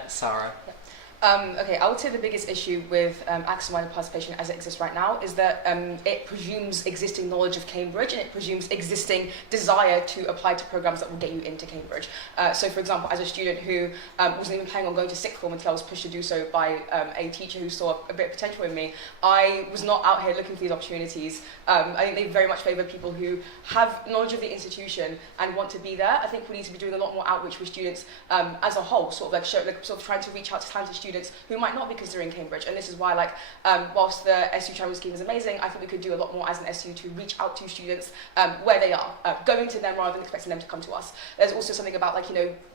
Sarah. Yep. Okay, I would say the biggest issue with access to wider participation as it exists right now is that it presumes existing knowledge of Cambridge, and it presumes existing desire to apply to programs that will get you into Cambridge. So for example, as a student who wasn't even planning on going to sixth form until I was pushed to do so by a teacher who saw a bit of potential in me, I was not out here looking for these opportunities. I think they very much favour people who have knowledge of the institution and want to be there. I think we need to be doing a lot more outreach with students as a whole, sort of trying to reach out to talented students who might not be considering Cambridge. And this is why, whilst the SU travel scheme is amazing, I think we could do a lot more as an SU to reach out to students where they are, going to them rather than expecting them to come to us. There's also something about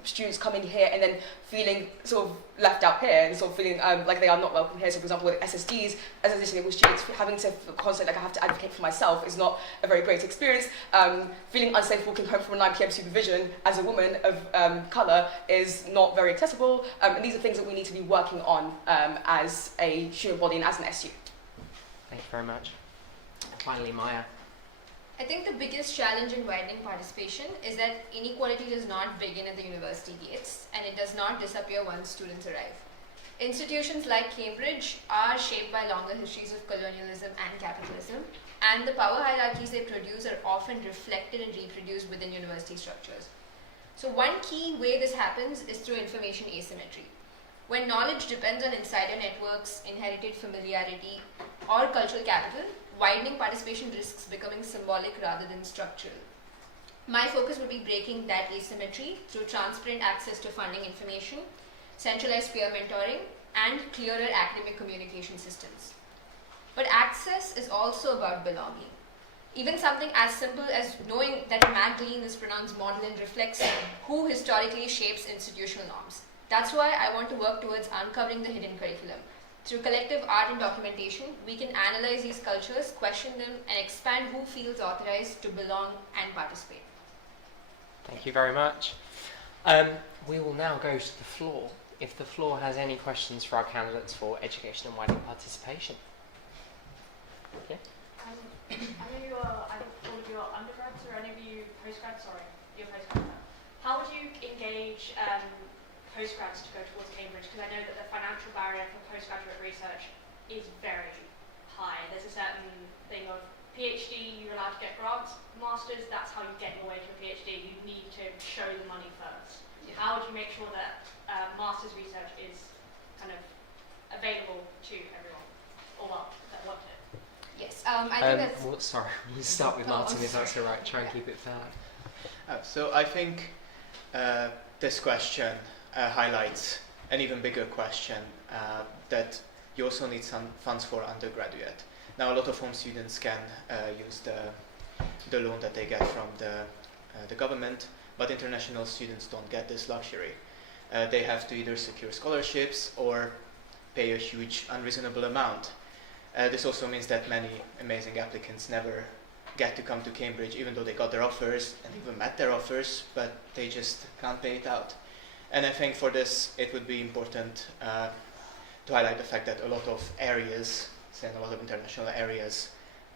students coming here and then feeling sort of left out here and sort of feeling like they are not welcome here. So for example, with SSDs, as a disabled students, having to constantly I have to advocate for myself is not a very great experience. Feeling unsafe walking home from a 9 p.m. supervision as a woman of colour is not very accessible, and these are things that we need to be working on as a student body and as an SU. Thank you very much. And finally, Maya. I think the biggest challenge in widening participation is that inequality does not begin at the university gates, and it does not disappear once students arrive. Institutions like Cambridge are shaped by longer histories of colonialism and capitalism, and the power hierarchies they produce are often reflected and reproduced within university structures. So one key way this happens is through information asymmetry. When knowledge depends on insider networks, inherited familiarity, or cultural capital, widening participation risks becoming symbolic rather than structural. My focus would be breaking that asymmetry through transparent access to funding information, centralized peer mentoring, and clearer academic communication systems. But access is also about belonging. Even something as simple as knowing that Magdalene is pronounced Magdalene reflects who historically shapes institutional norms. That's why I want to work towards uncovering the hidden curriculum. Through collective art and documentation, we can analyze these cultures, question them, and expand who feels authorized to belong and participate. Thank you very much. We will now go to the floor. If the floor has any questions for our candidates for education and widening participation. Okay. I know you are either all of your undergrads or any of you postgrads, your postgrads. How would you engage postgrads to go towards Cambridge? Because I know that the financial barrier for postgraduate research is very high. There's a certain thing of PhD, you're allowed to get grants. Masters, that's how you get your way to a PhD. You need to show the money first. Yeah. How would you make sure that master's research is kind of available to everyone, or that want it? Yes, I think that's... Sorry, we'll start with Martin if that's all right. Try and keep it fair. So I think this question highlights an even bigger question, that you also need some funds for undergraduate. Now a lot of home students can use the loan that they get from the government, but international students don't get this luxury. They have to either secure scholarships or pay a huge unreasonable amount. This also means that many amazing applicants never get to come to Cambridge, even though they got their offers and even met their offers, but they just can't pay it out. And I think for this it would be important to highlight the fact that a lot of areas, and a lot of international areas,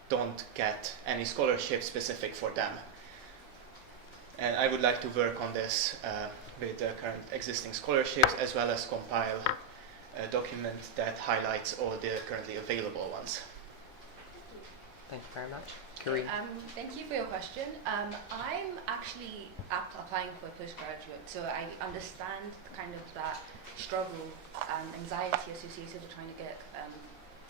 don't get any scholarship specific for them. And I would like to work on this with the current existing scholarships, as well as compile a document that highlights all the currently available ones. Thank you very much. Kareem. Thank you for your question. I'm actually applying for a postgraduate, so I understand kind of that struggle and anxiety associated with trying to get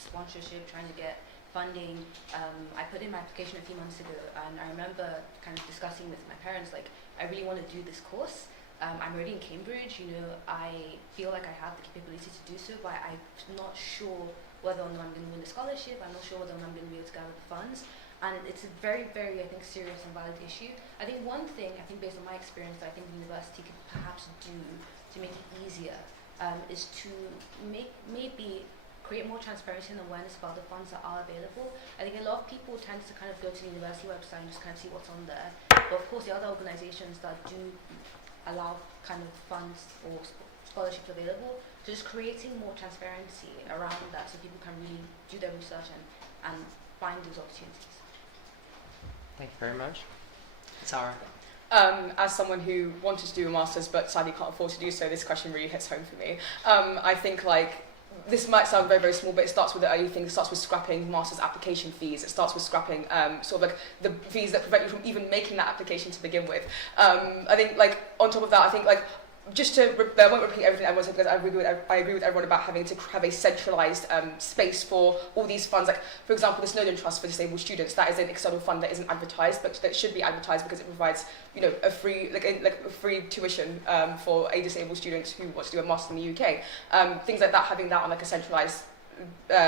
sponsorship, trying to get funding. I put in my application a few months ago, and I remember kind of discussing with my parents, like, I really want to do this course. I'm already in Cambridge, I feel like I have the capability to do so, but I'm not sure whether or not I'm going to win the scholarship. I'm not sure whether or not I'm going to be able to gather the funds. And it's a very, very, I think, serious and valid issue. I think one thing, based on my experience, that I think the university could perhaps do to make it easier is to maybe create more transparency and awareness about the funds that are available. I think a lot of people tend to kind of go to the university website and just kind of see what's on there. But of course, the other organizations that do allow kind of funds or scholarships available, so just creating more transparency around that so people can really do their research and find those opportunities. Thank you very much. Sarah. As someone who wanted to do a master's but sadly can't afford to do so, this question really hits home for me. I think this might sound very, very small, but it starts with the early things. It starts with scrapping master's application fees. It starts with scrapping the fees that prevent you from even making that application to begin with. I think on top of that, I think I won't repeat everything everyone said, because I agree with everyone about having to have a centralised space for all these funds. For example, the Snowden Trust for Disabled Students, that is an external fund that isn't advertised, but that should be advertised because it provides, a free free tuition for a disabled student who wants to do a master's in the UK. Things like that, having that on a centralised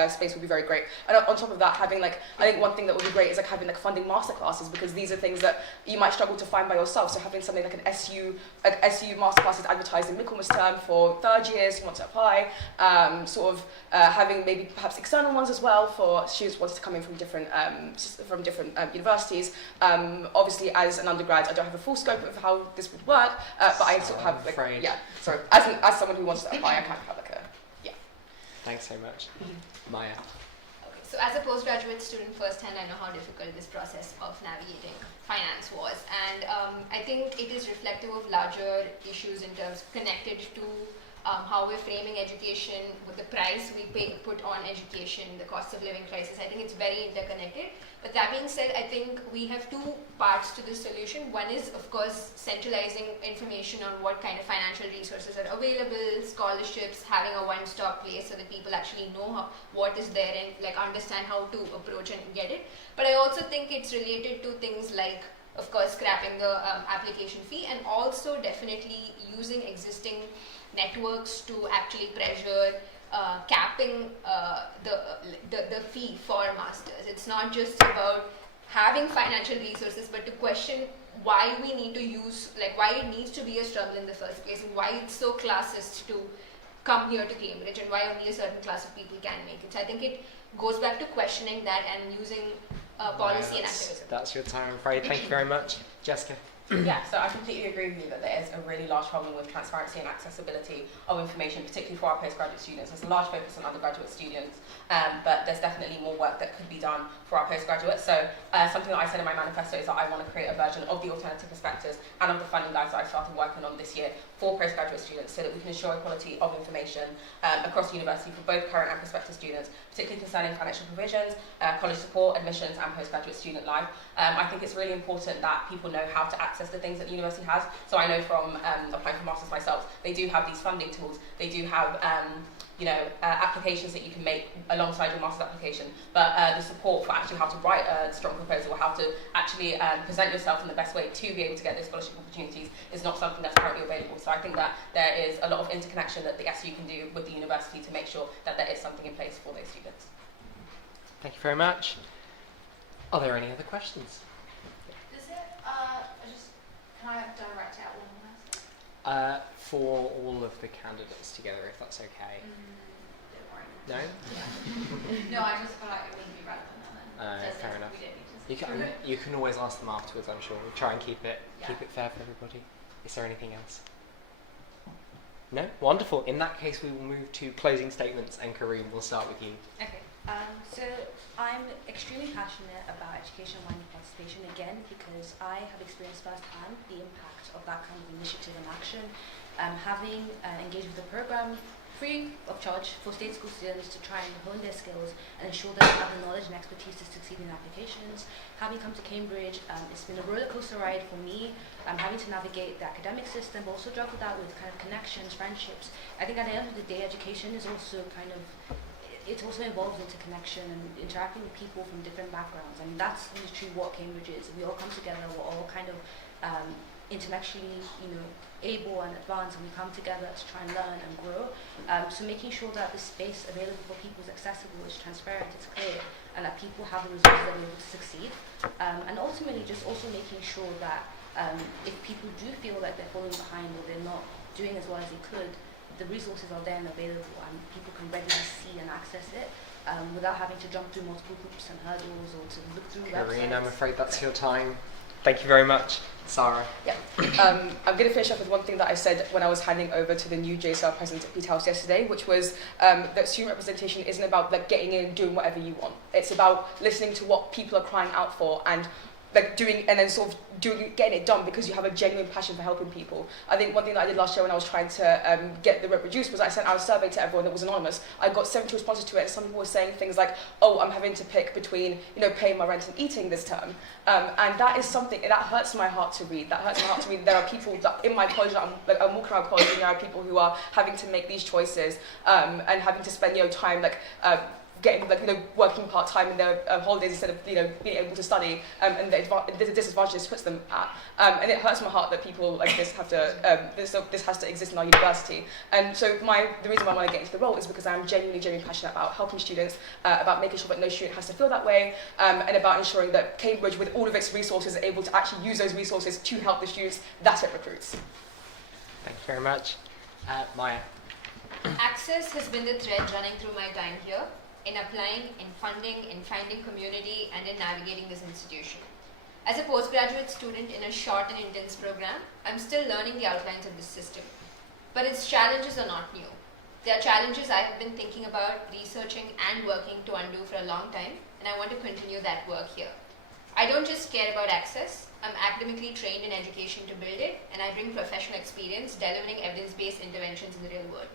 space would be very great. And on top of that, having I think one thing that would be great is having funding masterclasses, because these are things that you might struggle to find by yourself. So having something like an SU masterclasses advertised in Michaelmas term for third years who want to apply, having maybe perhaps external ones as well for students who want to come in from different universities. Obviously, as an undergrad, I don't have a full scope of how this would work, but I sort of have as someone who wants to apply, I kind of have Thanks so much. Maya. Okay, so as a postgraduate student firsthand, I know how difficult this process of navigating finance was, and I think it is reflective of larger issues in terms connected to how we're framing education, with the price we put on education, the cost of living crisis. I think it's very interconnected. But that being said, I think we have two parts to the solution. One is, of course, centralizing information on what kind of financial resources are available, scholarships, having a one-stop place so that people actually know what is there and understand how to approach and get it. But I also think it's related to things like, of course, scrapping the application fee, and also definitely using existing networks to actually pressure capping the fee for masters. It's not just about having financial resources, but to question why we need to use, why it needs to be a struggle in the first place, and why it's so classist to come here to Cambridge, and why only a certain class of people can make it. So I think it goes back to questioning that and using policy and activism. That's your time, I'm afraid. Thank you very much. Jessica. Yeah, so I completely agree with you that there is a really large problem with transparency and accessibility of information, particularly for our postgraduate students. There's a large focus on undergraduate students, but there's definitely more work that could be done for our postgraduates. So something that I said in my manifesto is that I want to create a version of the alternative perspectives and of the funding guides that I started working on this year for postgraduate students, so that we can ensure equality of information across the university for both current and prospective students, particularly concerning financial provisions, college support, admissions, and postgraduate student life. I think it's really important that people know how to access the things that the university has. So I know from applying for masters myself, they do have these funding tools. They do have applications that you can make alongside your master's application, but the support for actually how to write a strong proposal, or how to actually present yourself in the best way to be able to get those scholarship opportunities is not something that's currently available. So I think that there is a lot of interconnection that the SU can do with the university to make sure that there is something in place for those students. Thank you very much. Are there any other questions? Does it, can I direct it at one person? For all of the candidates together, if that's okay. Don't worry. No? No, I just feel like it wouldn't be relevant then. Fair enough. We don't need to You can always ask them afterwards, I'm sure. We'll try and keep it fair for everybody. Is there anything else? No? Wonderful. In that case, we will move to closing statements, and Kareem, we'll start with you. Okay. So I'm extremely passionate about education and wider participation, again because I have experienced firsthand the impact of that kind of initiative and action. Having engaged with the program free of charge for state school students to try and hone their skills and ensure that they have the knowledge and expertise to succeed in applications. Having come to Cambridge, it's been a roller coaster ride for me, having to navigate the academic system, but also juggle that with kind of connections, friendships. I think at the end of the day, education is also it also involves interconnection and interacting with people from different backgrounds. I mean, that's literally what Cambridge is. We all come together, we're all kind of intellectually, able and advanced, and we come together to try and learn and grow. So making sure that the space available for people is accessible, is transparent, it's clear, and that people have the resources that are able to succeed. And ultimately, just also making sure that if people do feel like they're falling behind or they're not doing as well as they could, the resources are there and available, and people can readily see and access it without having to jump through multiple hoops and hurdles or to look through websites. I'm afraid that's your time. Thank you very much. Sarah. Yeah. I'm going to finish off with one thing that I said when I was handing over to the new JSL president at Peterhouse yesterday, which was that student representation isn't about getting in and doing whatever you want. It's about listening to what people are crying out for and doing, and then sort of getting it done because you have a genuine passion for helping people. I think one thing that I did last year when I was trying to get the rep reduced was I sent out a survey to everyone that was anonymous. I got 70 responses to it, and some people were saying things like, "Oh, I'm having to pick between paying my rent and eating this term," and that is something that hurts my heart to read. That hurts my heart to read. There are people that in my college that I'm walking around college, and there are people who are having to make these choices and having to spend time getting working part-time in their holidays instead of being able to study, and the disadvantage this puts them at, and it hurts my heart that people like this have to this has to exist in our university. And so the reason why I want to get into the role is because I'm genuinely passionate about helping students, about making sure that no student has to feel that way, and about ensuring that Cambridge, with all of its resources, is able to actually use those resources to help the students that it recruits. Thank you very much. Maya. Access has been the thread running through my time here, in applying, in funding, in finding community, and in navigating this institution. As a postgraduate student in a short and intense program, I'm still learning the outlines of this system. But its challenges are not new. They are challenges I have been thinking about, researching, and working to undo for a long time, and I want to continue that work here. I don't just care about access. I'm academically trained in education to build it, and I bring professional experience delivering evidence-based interventions in the real world.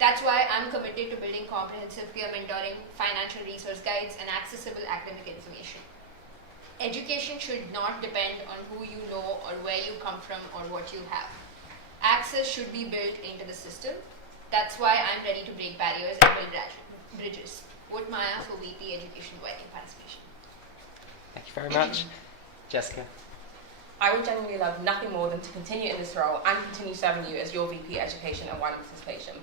That's why I'm committed to building comprehensive peer mentoring, financial resource guides, and accessible academic information. Education should not depend on who you know or where you come from or what you have. Access should be built into the system. That's why I'm ready to break barriers and build bridges. Vote Maya for VP Education Widening Participation. Thank you very much. Jessica. I would genuinely love nothing more than to continue in this role and continue serving you as your VP Education and Widening Participation.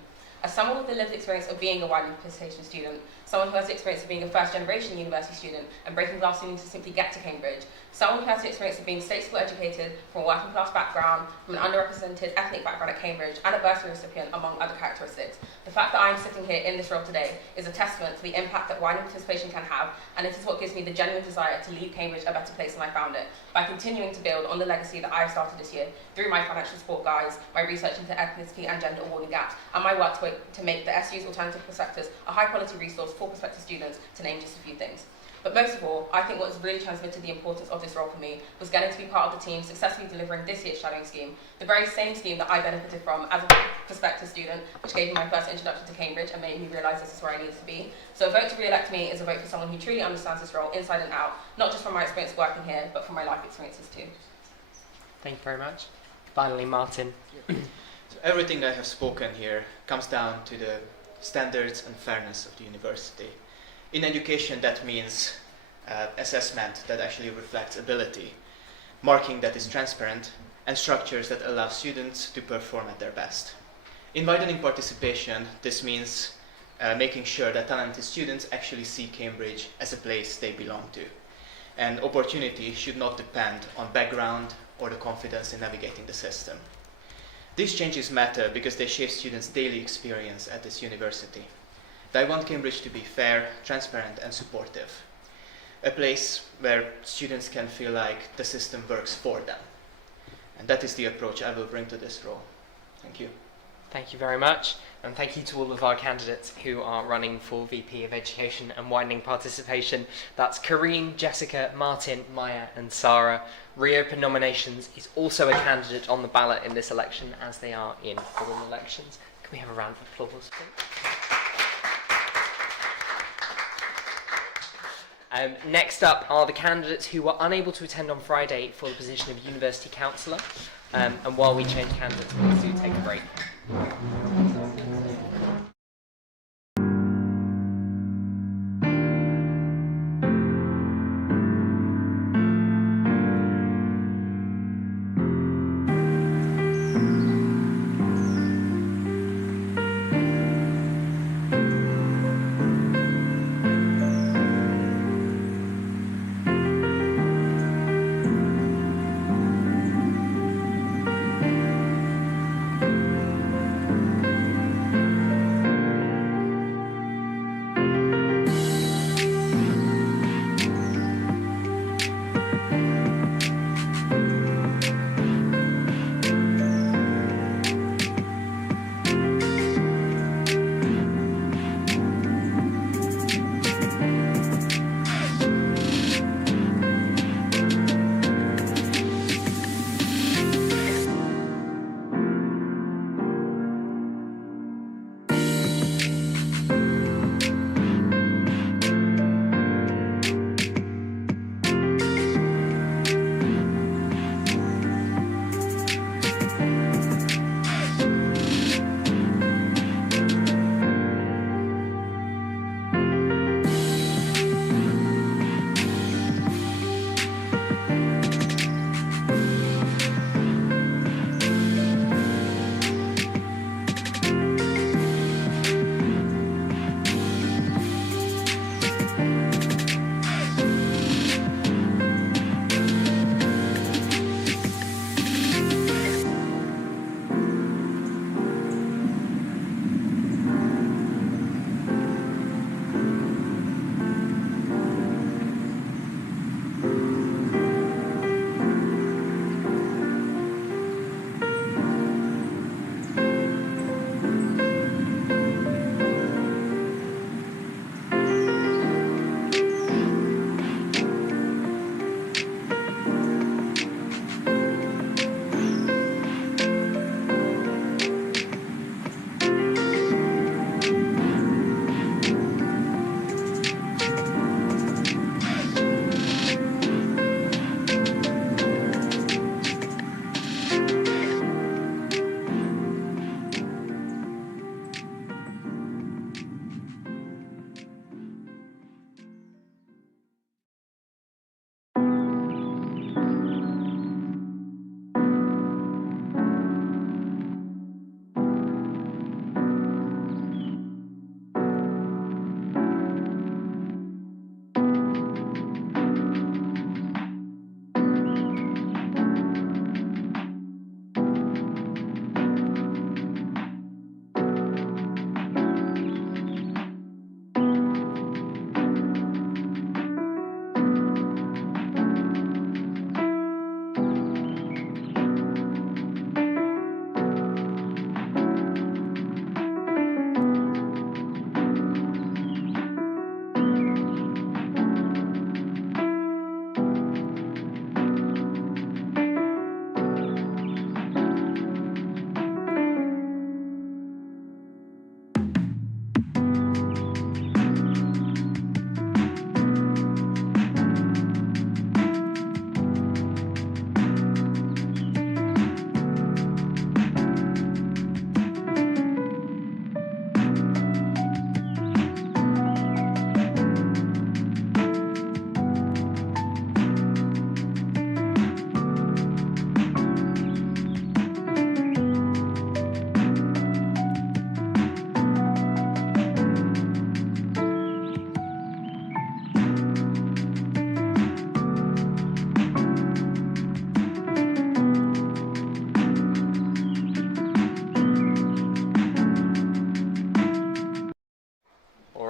As someone with the lived experience of being a widening participation student, someone who has the experience of being a first-generation university student and breaking glass ceiling to simply get to Cambridge, someone who has the experience of being state school educated from a working-class background, from an underrepresented ethnic background at Cambridge, and a bursary recipient, among other characteristics, the fact that I am sitting here in this role today is a testament to the impact that widening participation can have, and it is what gives me the genuine desire to leave Cambridge a better place than I found it, by continuing to build on the legacy that I have started this year through my financial support guides, my research into ethnicity and gender awarding gaps, and my work to make the SU's alternative perspectives a high-quality resource for prospective students, to name just a few things. But most of all, I think what has really transmitted the importance of this role for me was getting to be part of the team successfully delivering this year's shadowing scheme, the very same scheme that I benefited from as a prospective student, which gave me my first introduction to Cambridge and made me realise this is where I needed to be. So a vote to re-elect me is a vote for someone who truly understands this role inside and out, not just from my experience working here, but from my life experiences too. Thank you very much. Finally, Martin. So everything I have spoken here comes down to the standards and fairness of the university. In education, that means assessment that actually reflects ability, marking that is transparent, and structures that allow students to perform at their best. In widening participation, this means making sure that talented students actually see Cambridge as a place they belong to. And opportunity should not depend on background or the confidence in navigating the system. These changes matter because they shape students' daily experience at this university. I want Cambridge to be fair, transparent, and supportive. A place where students can feel like the system works for them. And that is the approach I will bring to this role. Thank you. Thank you very much. And thank you to all of our candidates who are running for VP of Education and Widening Participation. That's Kareem, Jessica, Martin, Maya, and Sarah. Reopen Nominations is also a candidate on the ballot in this election, as they are in all elections. Can we have a round of applause, please? Next up are the candidates who were unable to attend on Friday for the position of University Councillor. And while we change candidates, please do take a break.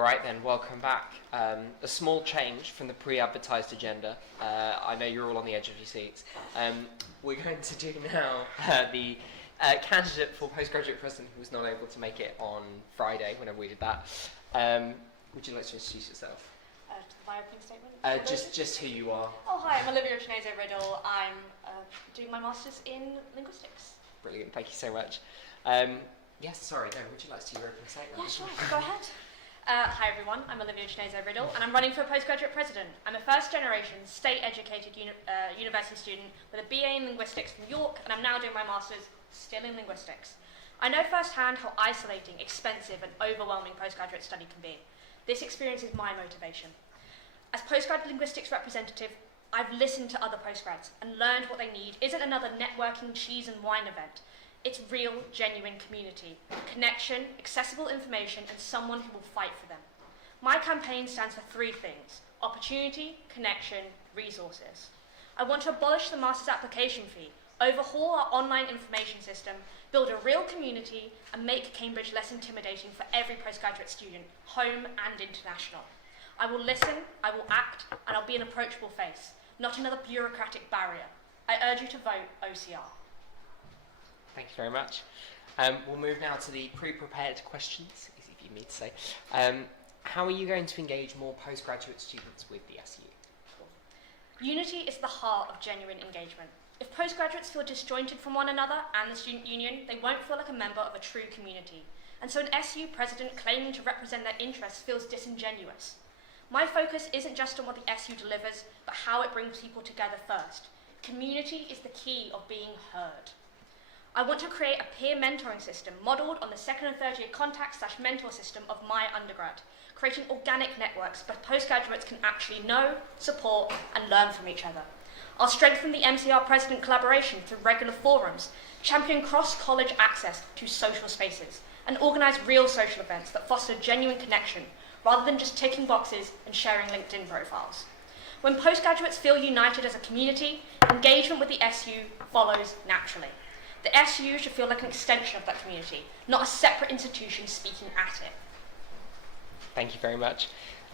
Right then, welcome back. A small change from the pre-advertised agenda. I know you're all on the edge of your seats. We're going to do now the candidate for postgraduate president who was not able to make it on Friday, whenever we did that. Would you like to introduce yourself? My opening statement? Just who you are. Oh, hi, I'm Olivia Riddle. I'm doing my master's in linguistics. Brilliant, thank you so much. Yes, sorry, no, would you like to do your opening statement? Yeah, sure, go ahead. Hi everyone, I'm Olivia Chinese-Riddle and I'm running for postgraduate president. I'm a first generation state educated university student with a BA in linguistics from York, and I'm now doing my master's still in linguistics. I know firsthand how isolating, expensive and overwhelming postgraduate study can be. This experience is my motivation. As postgrad linguistics representative, I've listened to other postgrads and learned what they need isn't another networking cheese and wine event. It's real, genuine community, connection, accessible information, and someone who will fight for them. My campaign stands for 3 things: opportunity, connection, resources. I want to abolish the master's application fee, overhaul our online information system, build a real community, and make Cambridge less intimidating for every postgraduate student, home and international. I will listen, I will act, and I'll be an approachable face, not another bureaucratic barrier. I urge you to vote OCR. Thank you very much. We'll move now to the pre-prepared questions, easy for me to say. How are you going to engage more postgraduate students with the SU? Unity is the heart of genuine engagement. If postgraduates feel disjointed from one another and the student union, they won't feel like a member of a true community. And so an SU president claiming to represent their interests feels disingenuous. My focus isn't just on what the SU delivers, but how it brings people together first. Community is the key of being heard. I want to create a peer mentoring system modelled on the second and third year contact/mentor system of my undergrad, creating organic networks where postgraduates can actually know, support and learn from each other. I'll strengthen the MCR president collaboration through regular forums, champion cross-college access to social spaces, and organise real social events that foster genuine connection, rather than just ticking boxes and sharing LinkedIn profiles. When postgraduates feel united as a community, engagement with the SU follows naturally. The SU should feel like an extension of that community, not a separate institution speaking at it. Thank you very much.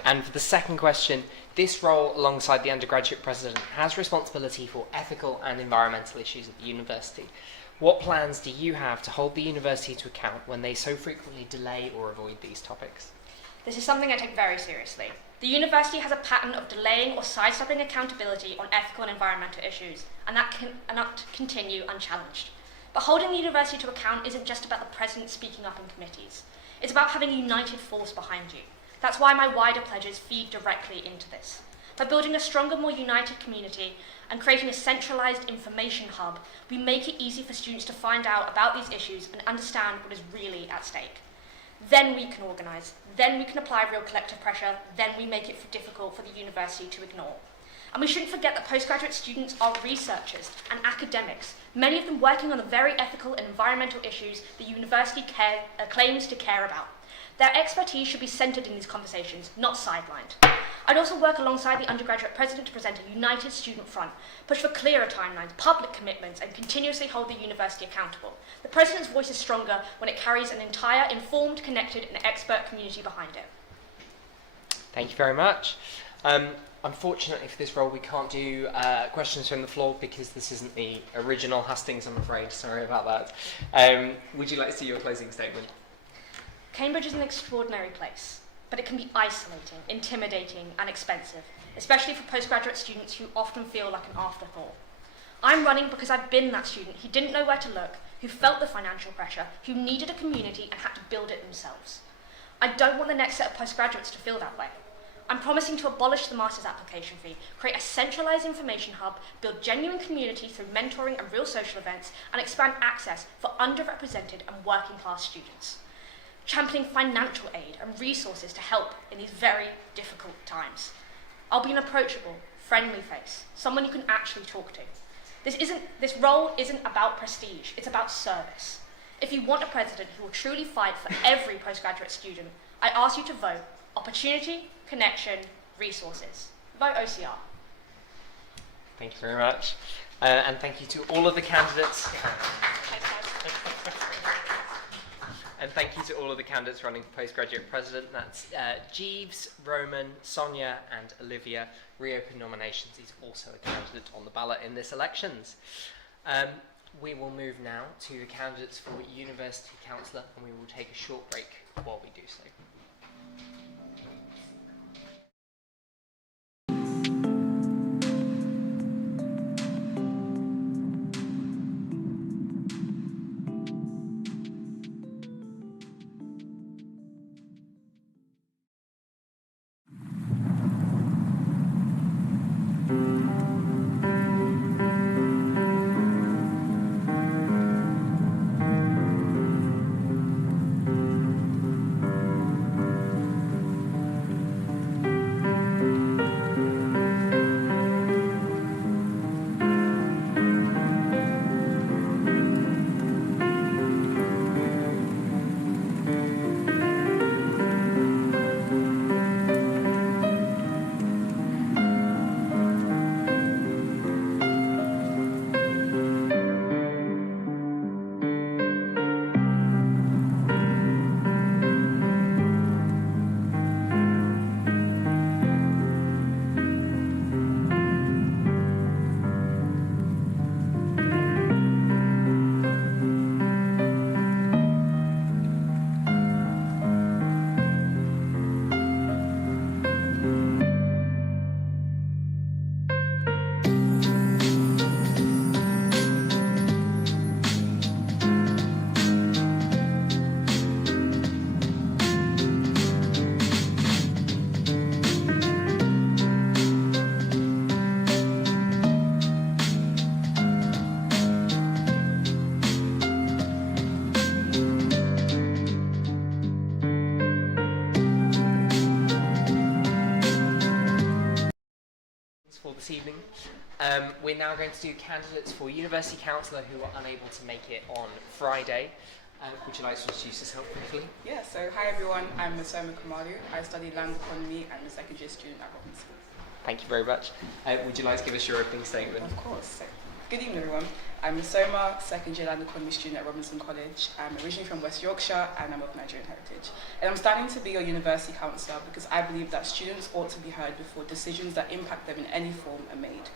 And for the second question, this role alongside the undergraduate president has responsibility for ethical and environmental issues at the university. What plans do you have to hold the university to account when they so frequently delay or avoid these topics? This is something I take very seriously. The university has a pattern of delaying or sidestepping accountability on ethical and environmental issues, and that cannot continue unchallenged. But holding the university to account isn't just about the president speaking up in committees. It's about having a united force behind you. That's why my wider pledges feed directly into this. By building a stronger, more united community and creating a centralised information hub, we make it easy for students to find out about these issues and understand what is really at stake. Then we can organise, then we can apply real collective pressure, then we make it difficult for the university to ignore. And we shouldn't forget that postgraduate students are researchers and academics, many of them working on the very ethical and environmental issues the university claims to care about. Their expertise should be centred in these conversations, not sidelined. I'd also work alongside the undergraduate president to present a united student front, push for clearer timelines, public commitments, and continuously hold the university accountable. The president's voice is stronger when it carries an entire informed, connected, and expert community behind it. Thank you very much. Unfortunately for this role, we can't do questions from the floor because this isn't the original Hustings, I'm afraid. Sorry about that. Would you like to do your closing statement? Cambridge is an extraordinary place, but it can be isolating, intimidating, and expensive, especially for postgraduate students who often feel like an afterthought. I'm running because I've been that student who didn't know where to look, who felt the financial pressure, who needed a community and had to build it themselves. I don't want the next set of postgraduates to feel that way. I'm promising to abolish the master's application fee, create a centralised information hub, build genuine community through mentoring and real social events, and expand access for underrepresented and working class students. Championing financial aid and resources to help in these very difficult times. I'll be an approachable, friendly face, someone you can actually talk to. This role isn't about prestige, it's about service. If you want a president who will truly fight for every postgraduate student, I ask you to vote opportunity, connection, resources. Vote OCR. Thank you very much. And thank you to all of the candidates. And thank you to all of the candidates running for postgraduate president. That's Jeeves, Roman, Sonia, and Olivia. Reopen nominations. He's also a candidate on the ballot in this elections. We will move now to the candidates for University Councillor, and we will take a short break while we do so. this evening. We're now going to do candidates for University Councillor who are unable to make it on Friday. Would you like to introduce yourself briefly? Yeah, so hi everyone, I'm Masoma Kamalu. I study land economy and I'm a second year student at Robinson. Thank you very much. Would you like to give us your opening statement? Of course. So, good evening everyone. I'm Masoma, second year land economy student at Robinson College. I'm originally from West Yorkshire and I'm of Nigerian heritage. And I'm standing to be your university councillor because I believe that students ought to be heard before decisions that impact them in any form are made.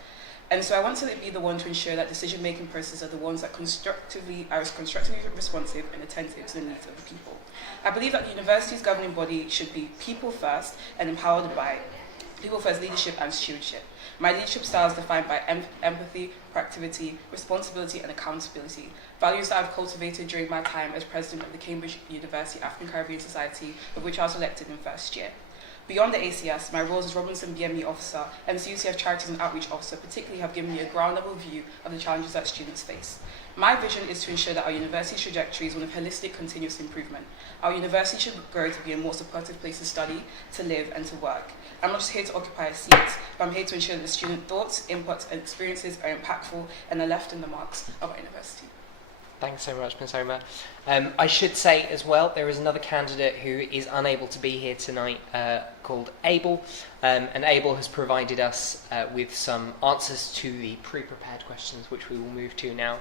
And so I want to be the one to ensure that decision-making processes are the ones that are as constructively responsive and attentive to the needs of the people. I believe that the university's governing body should be people first and empowered by people first leadership and stewardship. My leadership style is defined by empathy, proactivity, responsibility and accountability, values that I've cultivated during my time as president of the Cambridge University African Caribbean Society, of which I was elected in first year. Beyond the ACS, my roles as Robinson BME officer and CUCF Charities and Outreach officer particularly have given me a ground-level view of the challenges that students face. My vision is to ensure that our university's trajectory is one of holistic continuous improvement. Our university should grow to be a more supportive place to study, to live and to work. I'm not just here to occupy a seat, but I'm here to ensure that the student thoughts, inputs and experiences are impactful and are left in the marks of our university. Thanks so much, Ms. Homer. I should say as well, there is another candidate who is unable to be here tonight called Abel. And Abel has provided us with some answers to the pre-prepared questions, which we will move to now.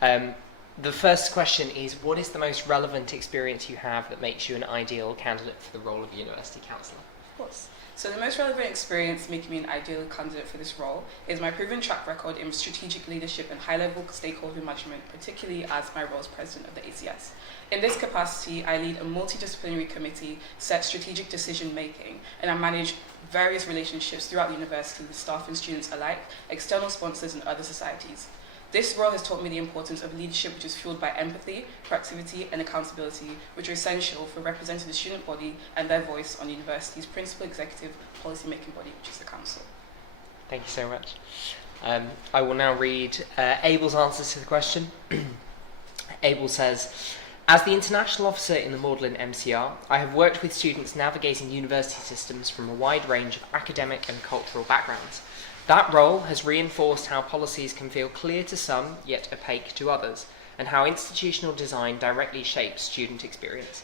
The first question is, what is the most relevant experience you have that makes you an ideal candidate for the role of university councillor? Of course. So the most relevant experience making me an ideal candidate for this role is my proven track record in strategic leadership and high-level stakeholder management, particularly as my role as president of the ACS. In this capacity, I lead a multidisciplinary committee, set strategic decision-making, and I manage various relationships throughout the university with staff and students alike, external sponsors and other societies. This role has taught me the importance of leadership which is fueled by empathy, proactivity and accountability, which are essential for representing the student body and their voice on the university's principal executive policy-making body, which is the council. Thank you so much. I will now read Abel's answers to the question. Abel says, as the international officer in the Magdalen MCR, I have worked with students navigating university systems from a wide range of academic and cultural backgrounds. That role has reinforced how policies can feel clear to some, yet opaque to others, and how institutional design directly shapes student experience.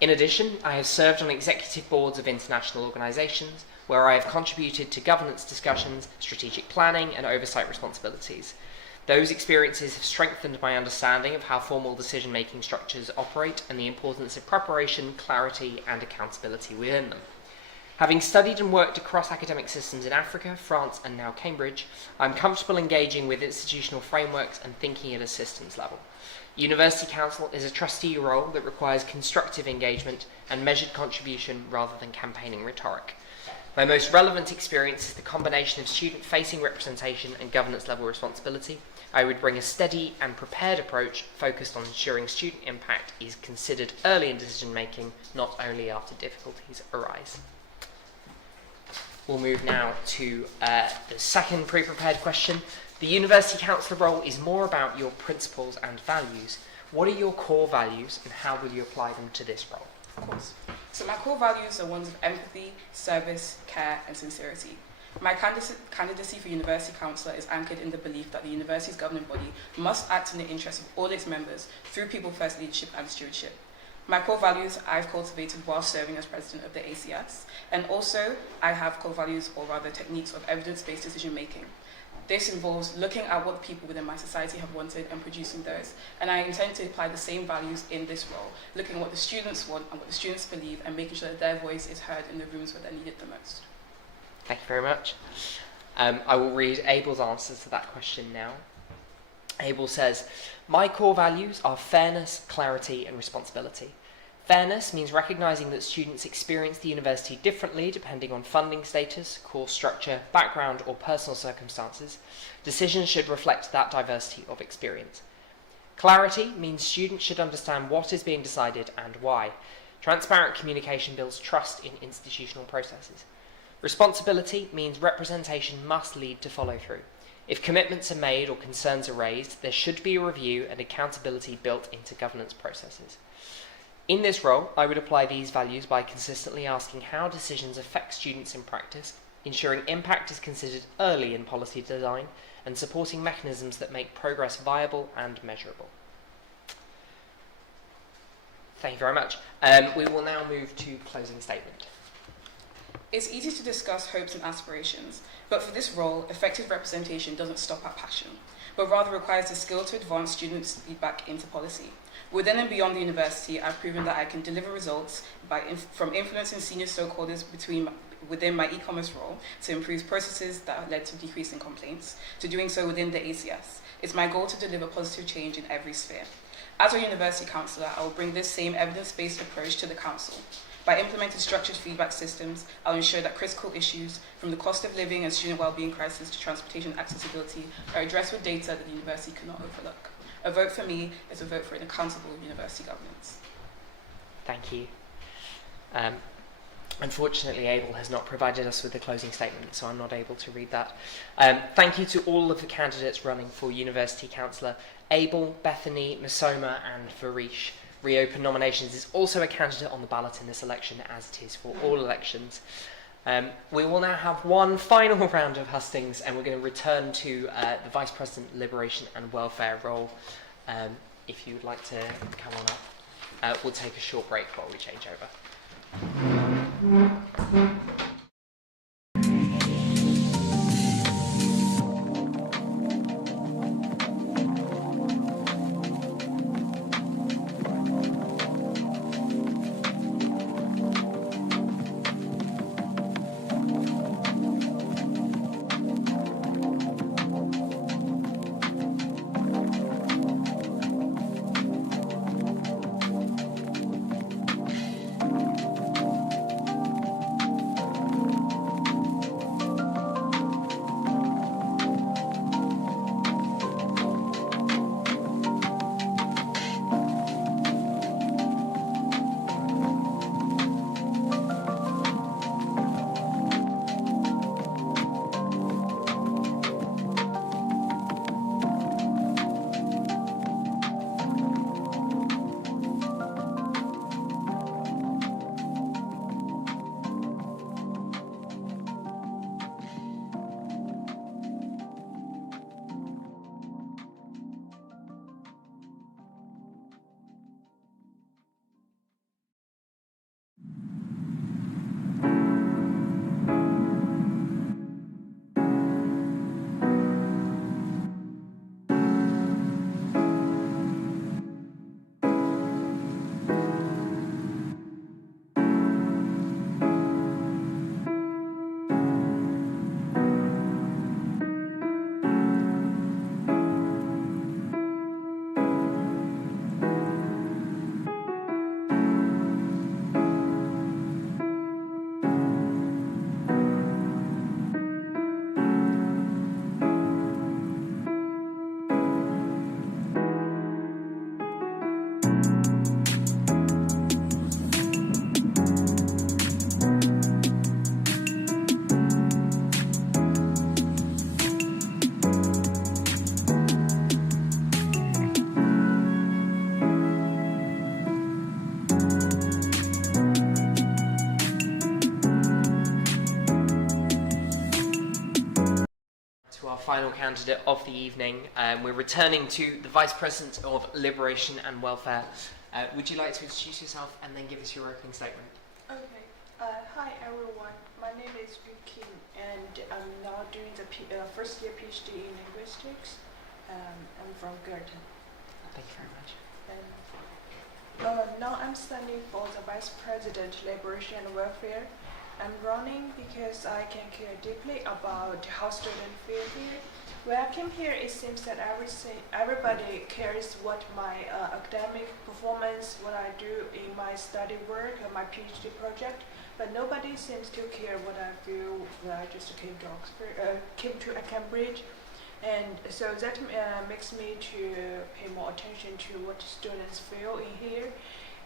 In addition, I have served on executive boards of international organisations, where I have contributed to governance discussions, strategic planning, and oversight responsibilities. Those experiences have strengthened my understanding of how formal decision-making structures operate and the importance of preparation, clarity, and accountability within them. Having studied and worked across academic systems in Africa, France, and now Cambridge, I'm comfortable engaging with institutional frameworks and thinking at a systems level. University Council is a trustee role that requires constructive engagement and measured contribution rather than campaigning rhetoric. My most relevant experience is the combination of student-facing representation and governance-level responsibility. I would bring a steady and prepared approach focused on ensuring student impact is considered early in decision-making, not only after difficulties arise. We'll move now to the second pre-prepared question. The University Councillor role is more about your principles and values. What are your core values and how will you apply them to this role? Of course. So my core values are ones of empathy, service, care and sincerity. My candidacy for University Councillor is anchored in the belief that the university's governing body must act in the interest of all its members through people-first leadership and stewardship. My core values I've cultivated while serving as president of the ACS, and also I have core values, or rather techniques, of evidence-based decision-making. This involves looking at what people within my society have wanted and producing those, and I intend to apply the same values in this role, looking at what the students want and what the students believe, and making sure that their voice is heard in the rooms where they're needed the most. Thank you very much. I will read Abel's answers to that question now. Abel says, my core values are fairness, clarity and responsibility. Fairness means recognising that students experience the university differently depending on funding status, course structure, background or personal circumstances. Decisions should reflect that diversity of experience. Clarity means students should understand what is being decided and why. Transparent communication builds trust in institutional processes. Responsibility means representation must lead to follow-through. If commitments are made or concerns are raised, there should be a review and accountability built into governance processes. In this role, I would apply these values by consistently asking how decisions affect students in practice ensuring impact is considered early in policy design, and supporting mechanisms that make progress viable and measurable. Thank you very much. We will now move to closing statement. It's easy to discuss hopes and aspirations, but for this role, effective representation doesn't stop at passion, but rather requires the skill to advance students' feedback into policy. Within and beyond the university, I've proven that I can deliver results from influencing senior stakeholders within my e-commerce role to improve processes that have led to decreasing complaints, to doing so within the ACS. It's my goal to deliver positive change in every sphere. As a university councillor, I will bring this same evidence-based approach to the council. By implementing structured feedback systems, I'll ensure that critical issues, from the cost of living and student wellbeing crisis to transportation accessibility, are addressed with data that the university cannot overlook. A vote for me is a vote for an accountable university governance. Thank you. Unfortunately, Abel has not provided us with the closing statement, so I'm not able to read that. Thank you to all of the candidates running for University Councillor. Abel, Bethany, Masoma and Varish. Reopen nominations is also a candidate on the ballot in this election, as it is for all elections. We will now have one final round of hustings, and we're going to return to the Vice President Liberation and Welfare role. If you would like to come on up, we'll take a short break while we change over. Final candidate of the evening. We're returning to the Vice President of Liberation and Welfare. Would you like to introduce yourself and then give us your opening statement? Okay. Hi everyone. My name is Yu Kim, and I'm now doing the first year PhD in linguistics. I'm from Girton. Thank you very much. And now I'm standing for the Vice President Liberation and Welfare. I'm running because I can care deeply about how students feel here. When I came here, it seems that everybody cares what my academic performance, what I do in my study work and my PhD project, but nobody seems to care what I feel when I just came to Cambridge. And so that makes me to pay more attention to what students feel in here.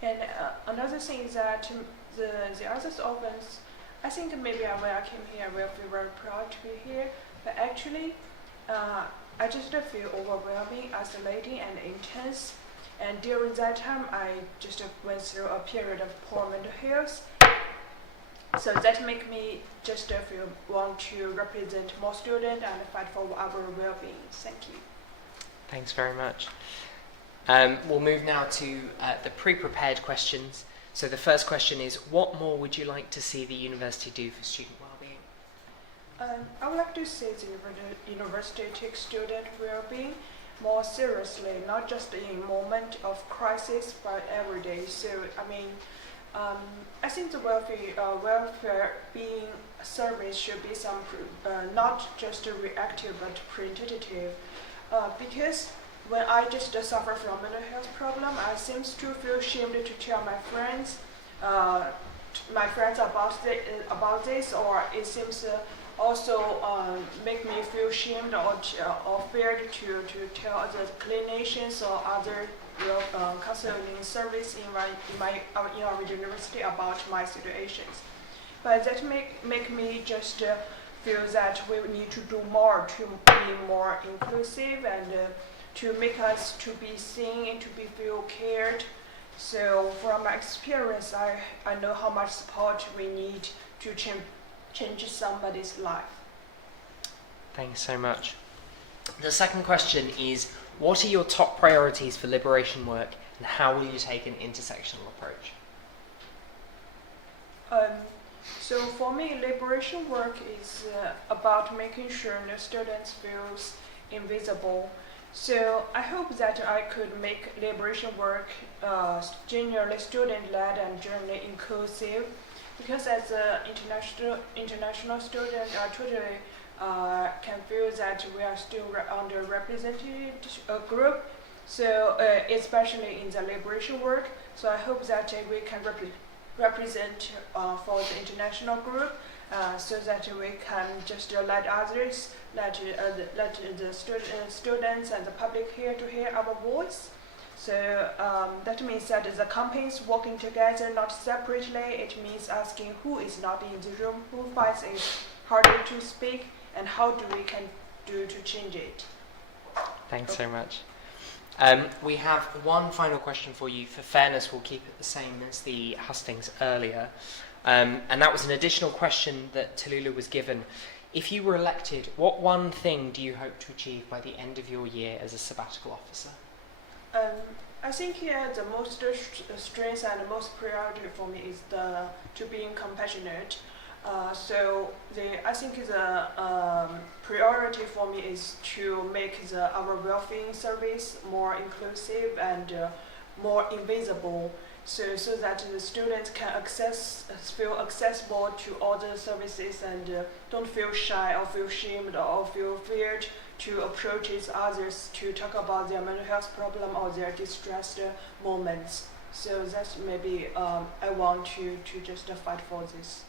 And another thing is that the others organs, I think maybe when I came here, I will feel very proud to be here. But actually, I just feel overwhelming, isolating, and intense. And during that time, I just went through a period of poor mental health. So that make me just feel want to represent more students and fight for our well-being. Thank you. Thanks very much. We'll move now to the pre-prepared questions. So the first question is, what more would you like to see the university do for student well-being? I would like to see the university take student well-being more seriously, not just in moment of crisis, but every day. So, I think the welfare being service should be some not just reactive but preventative, because when I just suffer from mental health problem, I seems to feel ashamed to tell my friends about this, or it seems also make me feel ashamed or feared to tell the clinicians or other counseling service in our university about my situations. But that make me just feel that we need to do more to be more inclusive and to make us to be seen, to be feel cared. So from my experience, I know how much support we need to change somebody's life. Thanks so much. The second question is, what are your top priorities for liberation work, and how will you take an intersectional approach? So for me, liberation work is about making sure no students feels invisible. So I hope that I could make liberation work genuinely student-led and genuinely inclusive, because as an international student, I totally can feel that we are still underrepresented group. So especially in the liberation work. So I hope that we can represent for the international group, so that we can just let others, let the students and the public hear our voice. So that means that the companies working together, not separately. It means asking who is not in the room, who finds it harder to speak, and how we can do to change it. Thanks so much. We have one final question for you. For fairness, we'll keep it the same as the hustings earlier. And that was an additional question that Tallulah was given. If you were elected, what one thing do you hope to achieve by the end of your year as a sabbatical officer? I think here the most strength and the most priority for me is to being compassionate. So I think the priority for me is to make our welfare service more inclusive and more invisible, so that the students can feel accessible to all the services and don't feel shy or feel ashamed or feel feared to approach others to talk about their mental health problem or their distressed moments. So that's maybe I want to just fight for this.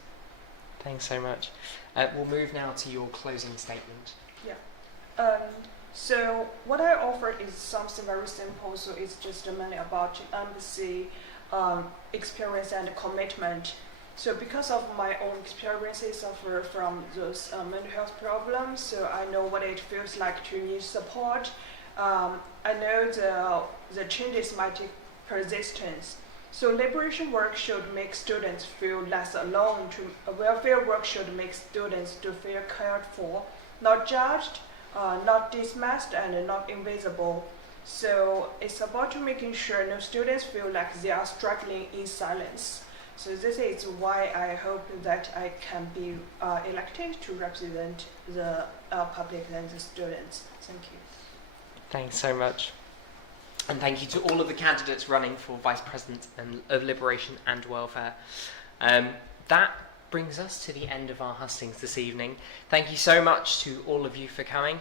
Thanks so much. We'll move now to your closing statement. Yeah. So what I offer is something very simple. So it's just mainly about empathy, experience, and commitment. So because of my own experiences from those mental health problems, so I know what it feels like to need support. I know the changes might take persistence. So liberation work should make students feel less alone. Welfare work should make students to feel cared for, not judged, not dismissed, and not invisible. So it's about making sure no students feel like they are struggling in silence. So this is why I hope that I can be elected to represent the public and the students. Thank you. Thanks so much. And thank you to all of the candidates running for Vice President of Liberation and Welfare. That brings us to the end of our hustings this evening. Thank you so much to all of you for coming.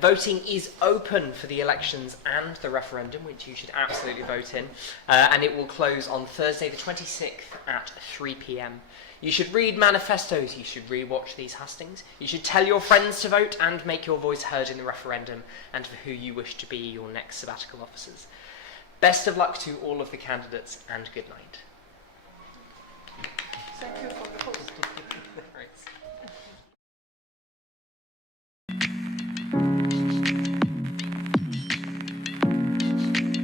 Voting is open for the elections and the referendum, which you should absolutely vote in, and it will close on Thursday the 26th at 3 p.m. You should read manifestos, you should re-watch these hustings, you should tell your friends to vote and make your voice heard in the referendum and for who you wish to be your next sabbatical officers. Best of luck to all of the candidates and good night. Thank you for